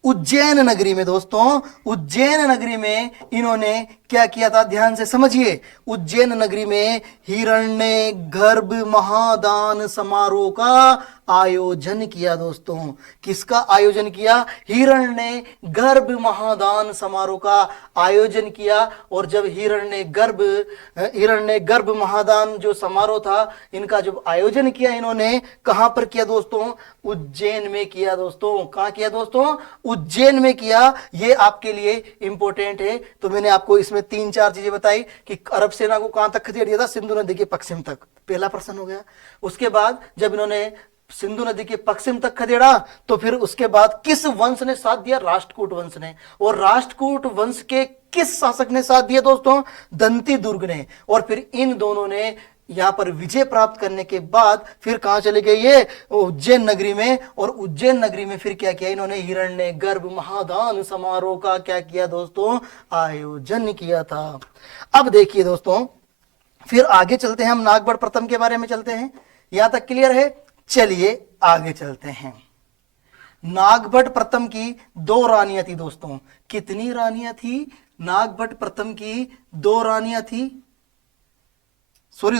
उज्जैन नगरी में दोस्तों, उज्जैन नगरी में इन्होंने क्या किया था? ध्यान से समझिए। उज्जैन नगरी में हिरण्यगर्भ महादान समारोह का आयोजन किया दोस्तों। किसका आयोजन किया? हिरण्यगर्भ महादान समारोह का आयोजन किया। और जब हिरण्यगर्भ महादान जो समारोह था, इनका जब आयोजन किया इन्होंने, कहां पर किया दोस्तों? उज्जैन में किया दोस्तों। कहां किया दोस्तों? उज्जैन में किया। ये आपके लिए इंपॉर्टेंट है। तो मैंने आपको इसमें 3-4 चीजें बताई कि अरब सेना को कहां तक खदेड़ दिया था? सिंधु नदी के पश्चिम तक, पहला प्रश्न हो गया। उसके बाद जब इन्होंने सिंधु नदी के पश्चिम तक खदेड़ा, तो फिर उसके बाद किस वंश ने साथ दिया? राष्ट्रकूट वंश ने। और राष्ट्रकूट वंश के किस शासक ने साथ दिया दोस्तों? दंती दुर्ग ने। और फिर इन दोनों ने यहां पर विजय प्राप्त करने के बाद फिर कहां चले गए? ये उज्जैन नगरी में। और उज्जैन नगरी में फिर क्या किया इन्होंने? हिरण्यगर्भ महादान समारोह का क्या किया दोस्तों? आयोजन किया था। अब देखिए दोस्तों, फिर आगे चलते हैं, हम नागभट्ट प्रथम के बारे में चलते हैं। यहां तक क्लियर है? चलिए आगे चलते हैं। नागभट्ट प्रथम की 2 रानियां थी दोस्तों। कितनी रानियां थी? नागभट्ट प्रथम की 2 रानियां थी। सॉरी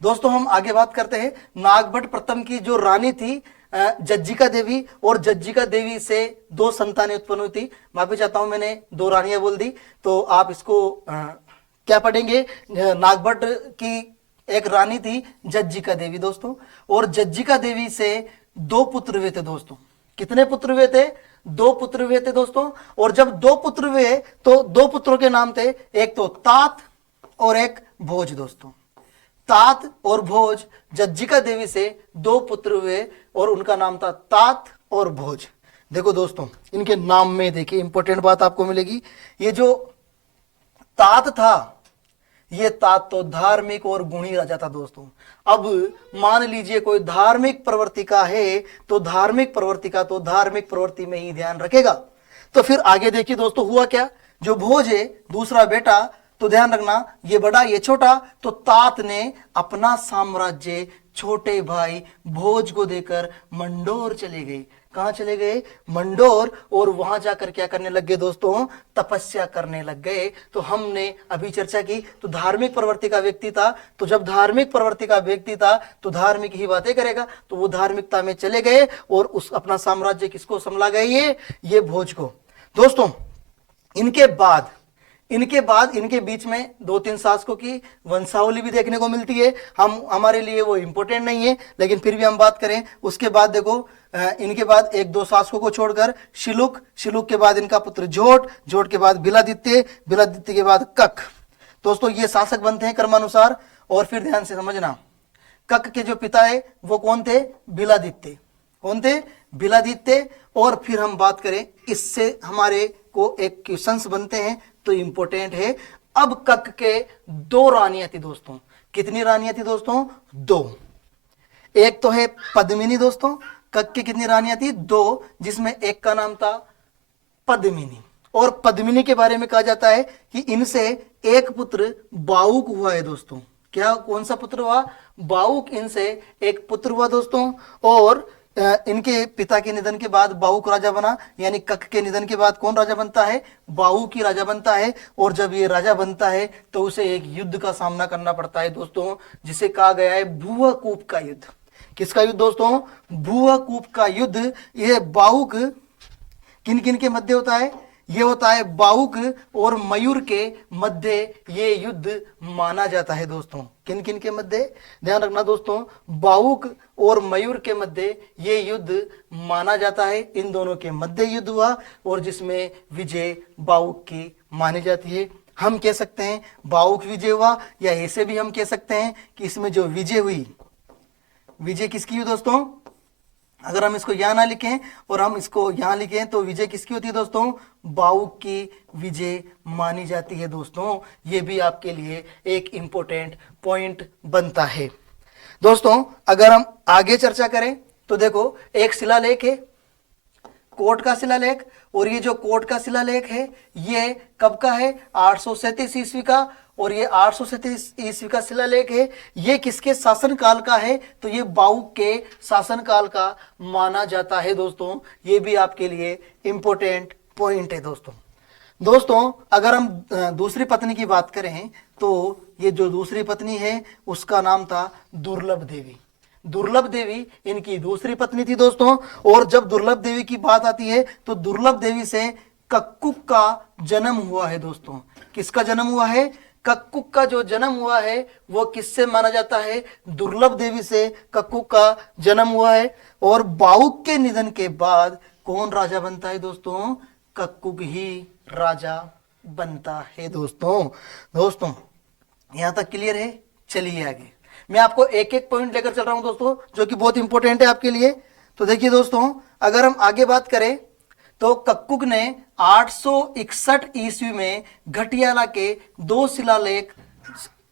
दोस्तों हम आगे बात करते हैं। नागभट्ट प्रथम की जो रानी थी जज्जिका देवी, और जज्जिका देवी से 2 संतानें उत्पन्न हुई थी। माफी चाहता हूं, मैंने 2 रानियां बोल दी। तो आप इसको क्या पढ़ेंगे? नागभट्ट की एक रानी थी जज्जिका देवी दोस्तों, और जज्जिका देवी से 2 पुत्र हुए थे दोस्तों। कितने पुत्र हुए थे? 2 पुत्र हुए थे दोस्तों। और जब 2 पुत्र हुए तो 2 पुत्रों के नाम थे, एक तो तात और एक भोज दोस्तों। तात और भोज, जज्जिका देवी से 2 पुत्र हुए और उनका नाम था तात और भोज। देखो दोस्तों, इनके नाम में देखिए इंपॉर्टेंट बात आपको मिलेगी। ये जो तात था, ये तात तो धार्मिक और गुणी राजा था दोस्तों। अब मान लीजिए कोई धार्मिक प्रवृत्ति का है, तो धार्मिक प्रवृत्ति का तो धार्मिक प्रवृत्ति में ही ध्यान रखेगा। तो फिर आगे देखिए दोस्तों, हुआ क्या? जो भोज है, दूसरा बेटा, तो ध्यान रखना, ये बड़ा ये छोटा। तो तात ने अपना साम्राज्य छोटे भाई भोज को देकर मंडोर चले गए। कहां चले गए? मंडोर। और वहां जाकर क्या करने लग गए दोस्तों? तपस्या करने लग गए। तो हमने अभी चर्चा की, तो धार्मिक प्रवृत्ति का व्यक्ति था। तो जब धार्मिक प्रवृत्ति का व्यक्ति था तो धार्मिक ही बातें करेगा। तो वो धार्मिकता में चले गए और उस अपना साम्राज्य किसको संभला गए? ये भोज को दोस्तों। इनके बाद इनके बीच में 2-3 शासकों की वंशावली भी देखने को मिलती है। हमारे लिए वो इंपॉर्टेंट नहीं है, लेकिन फिर भी हम बात करें। उसके बाद देखो, इनके बाद 1-2 शासकों को छोड़कर शिलुक के बाद इनका पुत्र जोट के बाद बिलादित्य के बाद कक। दोस्तों ये शासक बनते हैं क्रमानुसार। और फिर ध्यान से समझना, कक के जो पिता है वो कौन थे? बिलादित्य। कौन थे? बिलादित्य। और फिर हम बात करें, इससे हमारे को एक क्वेश्चंस बनते हैं, तो इंपॉर्टेंट है। अब कक के 2 रानियां थी दोस्तों। कितनी रानियां थी दोस्तों? 2। एक तो है पद्मिनी दोस्तों। कक की कितनी रानियां थी? 2, जिसमें एक का नाम था पद्मिनी। और पद्मिनी के बारे में कहा जाता है कि इनसे एक पुत्र बाउक हुआ है दोस्तों। क्या? कौन सा पुत्र हुआ? बाउक। इनसे एक पुत्र हुआ दोस्तों। और इनके पिता के निधन के बाद बाहुक राजा बना, यानी कक के निधन के बाद कौन राजा बनता है? बाहुक ही राजा बनता है। और जब ये राजा बनता है तो उसे एक युद्ध का सामना करना पड़ता है दोस्तों, जिसे कहा गया है भुआकूप का युद्ध। किसका युद्ध दोस्तों? भुआकूप का युद्ध। यह बाहुक किन किन के मध्य होता है? ये होता है बाहुक और मयूर के मध्य ये युद्ध माना जाता है दोस्तों। किन किन के मध्य, ध्यान रखना दोस्तों, बाहुक और मयूर के मध्य ये युद्ध माना जाता है। इन दोनों के मध्य युद्ध हुआ और जिसमें विजय बाहुक की मानी जाती है। हम कह सकते हैं बाहुक विजय हुआ, या ऐसे भी हम कह सकते हैं कि इसमें जो विजय हुई, विजय किसकी हुई दोस्तों, अगर हम इसको यहां ना लिखें और हम इसको यहां लिखें तो विजय किसकी होती है दोस्तों, बाहुक की विजय मानी जाती है दोस्तों। ये भी आपके लिए एक इंपॉर्टेंट पॉइंट बनता है दोस्तों। अगर हम आगे चर्चा करें तो देखो, एक शिलालेख है कोट का शिलालेख, और ये जो कोट का शिलालेख है ये कब का है, 837 ईस्वी का, और ये 837 ईस्वी का शिलालेख है। ये किसके शासनकाल का है, तो ये बाहुक के शासनकाल का माना जाता है दोस्तों। ये भी आपके लिए इंपॉर्टेंट पॉइंट है दोस्तों। दोस्तों अगर हम दूसरी पत्नी की बात करें तो ये जो दूसरी पत्नी है उसका नाम था दुर्लभ देवी। दुर्लभ देवी इनकी दूसरी पत्नी थी दोस्तों। और जब दुर्लभ देवी की बात आती है तो दुर्लभ देवी से कक्कुक का जन्म हुआ है दोस्तों। किसका जन्म हुआ है, कक्कुक का जो जन्म हुआ है वो किससे माना जाता है, दुर्लभ देवी से कक्कुक का जन्म हुआ है। और बाहुक के निधन के बाद कौन राजा बनता है दोस्तों, कक्कुक ही राजा बनता है दोस्तों। दोस्तों यहां तक क्लियर है, चलिए आगे मैं आपको एक एक पॉइंट लेकर चल रहा हूं दोस्तों, जो कि बहुत इंपॉर्टेंट है आपके लिए। तो देखिए दोस्तों, अगर हम आगे बात करें तो कक्कुक ने 861 ईस्वी में घटियाला के 2 शिलालेख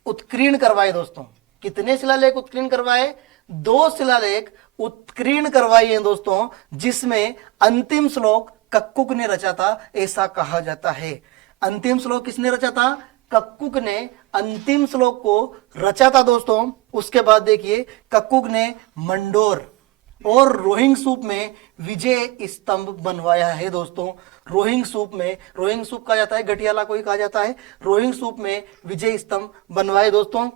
उत्कीर्ण करवाए दोस्तों। कितने शिलालेख उत्कीर्ण करवाए, 2 शिलालेख उत्कीर्ण करवाए हैं दोस्तों, जिसमें अंतिम श्लोक कक्कुक ने रचा था, ऐसा कहा जाता है। अंतिम श्लोक किसने रचा था, कक्कुक ने अंतिम श्लोक को रचा था दोस्तों। उसके बाद देखिए कक्कुक ने मंडोर और रोहिंग सूप में विजय स्तंभ बनवाया है दोस्तों। रोहिंग सूप में, रोहिंग सूप कहा जाता है, घटियाला को ही कहा जाता है, रोहिंग सूप में विजय स्तंभ बनवाए दोस्तों।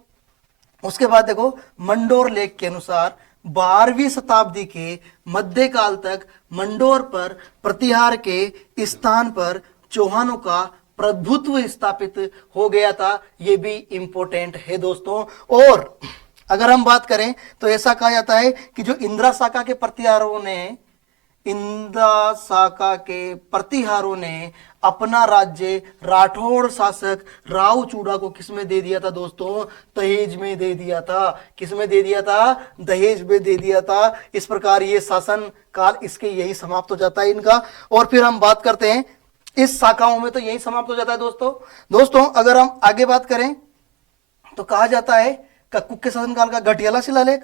उसके बाद देखो, मंडोर लेख के अनुसार 12वीं शताब्दी के मध्यकाल तक मंडोर पर प्रतिहार के स्थान पर चौहानों का प्रभुत्व स्थापित हो गया था। यह भी इंपॉर्टेंट है दोस्तों। और अगर हम बात करें तो ऐसा कहा जाता है कि जो इंदिरा शाखा के प्रतिहारों ने अपना राज्य राठौड़ शासक राव चूड़ा को किसमें दे दिया था दोस्तों, दहेज में दे दिया था। किसमें दे दिया था, दहेज में दे दिया था। इस प्रकार ये शासन काल इसके यही समाप्त हो जाता है इनका। और फिर हम बात करते हैं इस शाखाओं में, तो यही समाप्त हो जाता है दोस्तों। अगर हम आगे बात करें तो कहा जाता है कक्कुक के शासनकाल का घटियाला शिलालेख।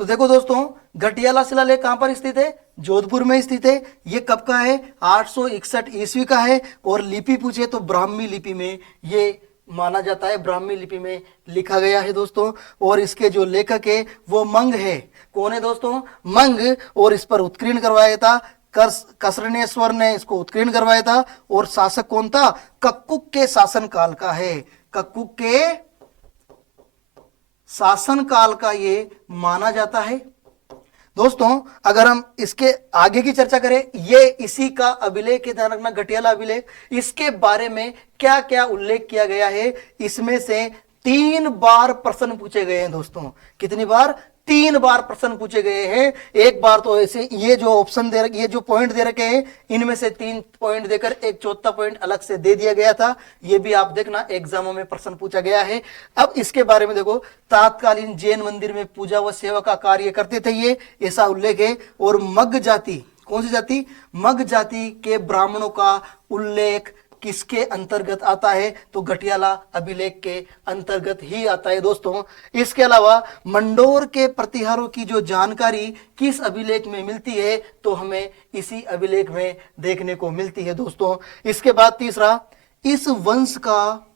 तो देखो दोस्तों, घटियाला शिलालेख कहां पर स्थित है, जोधपुर में स्थित है। ये कब का है, 861 ईस्वी का है। और लिपि पूछे तो ब्राह्मी लिपि में ये माना जाता है, ब्राह्मी लिपि में लिखा गया है दोस्तों। और इसके जो लेखक है वो मंग है। कौन है दोस्तों, मंग। और इस पर उत्कीर्ण करवाया था कसरणेश्वर ने, इसको उत्कीर्ण करवाया था। और शासक कौन था, कक्कुक के शासनकाल का है, कक्कुक के शासनकाल का ये माना जाता है दोस्तों। अगर हम इसके आगे की चर्चा करें, ये इसी का अभिलेख है, ध्यान रखना, घटियाला अभिलेख। इसके बारे में क्या क्या उल्लेख किया गया है, इसमें से 3 बार प्रश्न पूछे गए हैं दोस्तों। कितनी बार, 3 बार प्रश्न पूछे गए हैं। एक बार तो ऐसे ये जो ऑप्शन दे रखे, ये जो पॉइंट दे रखे हैं, इनमें से 3 पॉइंट देकर एक चौथा पॉइंट अलग से दे दिया गया था। ये भी आप देखना एग्जामों में प्रश्न पूछा गया है। अब इसके बारे में देखो, तात्कालीन जैन मंदिर में पूजा व सेवा का कार्य करते थे ये, ऐसा उल्लेख है। और मग जाति, कौन सी जाति, मग जाति के ब्राह्मणों का उल्लेख किसके अंतर्गत आता है, तो घटियाला अभिलेख के अंतर्गत ही आता है दोस्तों। इसके अलावा मंडोर के प्रतिहारों की जो जानकारी किस अभिलेख में मिलती है, तो हमें इसी अभिलेख में देखने को मिलती है दोस्तों। इसके बाद तीसरा, इस वंश का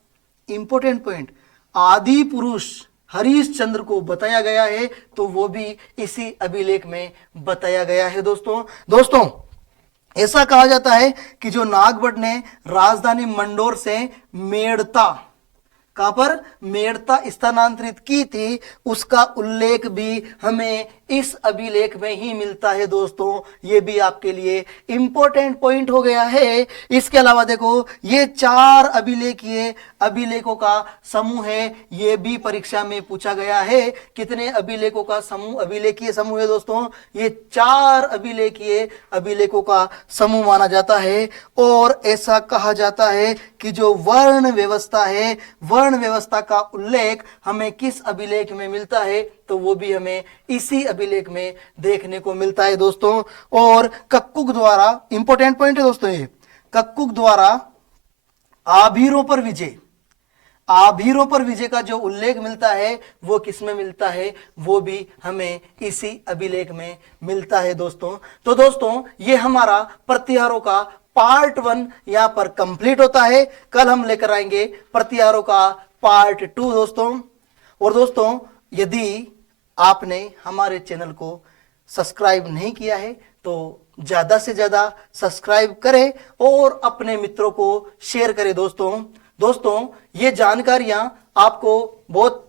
इंपॉर्टेंट पॉइंट आदि पुरुष हरिश्चंद्र को बताया गया है, तो वो भी इसी अभिलेख में बताया गया है दोस्तों। ऐसा कहा जाता है कि जो नागभट्ट ने राजधानी मंडोर से मेड़ता, कहां पर, मेड़ता स्थानांतरित की थी, उसका उल्लेख भी हमें इस अभिलेख में ही मिलता है दोस्तों। ये भी आपके लिए इंपॉर्टेंट पॉइंट हो गया है। इसके अलावा देखो, ये 4 अभिलेखीय अभिलेखों का समूह है, ये भी परीक्षा में पूछा गया है। कितने अभिलेखों का समूह, अभिलेखीय समूह है दोस्तों? ये 4 अभिलेखीय अभिलेखों का समूह माना जाता है। और ऐसा कहा जाता है कि जो वर्ण व्यवस्था है, वर्ण व्यवस्था का उल्लेख हमें किस अभिलेख में मिलता है? तो वो भी हमें इसी अभिलेख में देखने को मिलता है दोस्तों। और कक्कुक द्वारा, इंपॉर्टेंट पॉइंट है दोस्तों ये, कक्कुक द्वारा आभीरों पर विजय, आभीरों पर विजय का जो उल्लेख मिलता है वो किस में मिलता है? वो भी हमें इसी अभिलेख में मिलता है दोस्तों। तो दोस्तों, ये हमारा प्रतिहारों का पार्ट 1 यहां पर कंप्लीट होता है। कल हम लेकर आएंगे प्रतिहारों का पार्ट 2 दोस्तों। और दोस्तों, यदि आपने हमारे चैनल को सब्सक्राइब नहीं किया है तो ज्यादा से ज्यादा सब्सक्राइब करें और अपने मित्रों को शेयर करें दोस्तों। ये जानकारियां आपको बहुत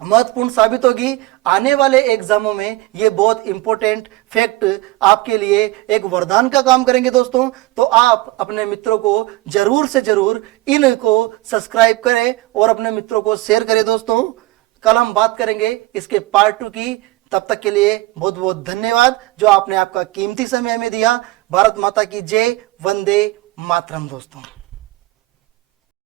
महत्वपूर्ण साबित होगी। आने वाले एग्जामों में ये बहुत इंपॉर्टेंट फैक्ट आपके लिए एक वरदान का काम करेंगे दोस्तों। तो आप अपने मित्रों को जरूर से जरूर इनको सब्सक्राइब करें और अपने मित्रों को शेयर करें दोस्तों। कल हम बात करेंगे इसके पार्ट 2 की। तब तक के लिए बहुत बहुत धन्यवाद जो आपने आपका कीमती समय हमें दिया। भारत माता की जय, वंदे मातरम दोस्तों।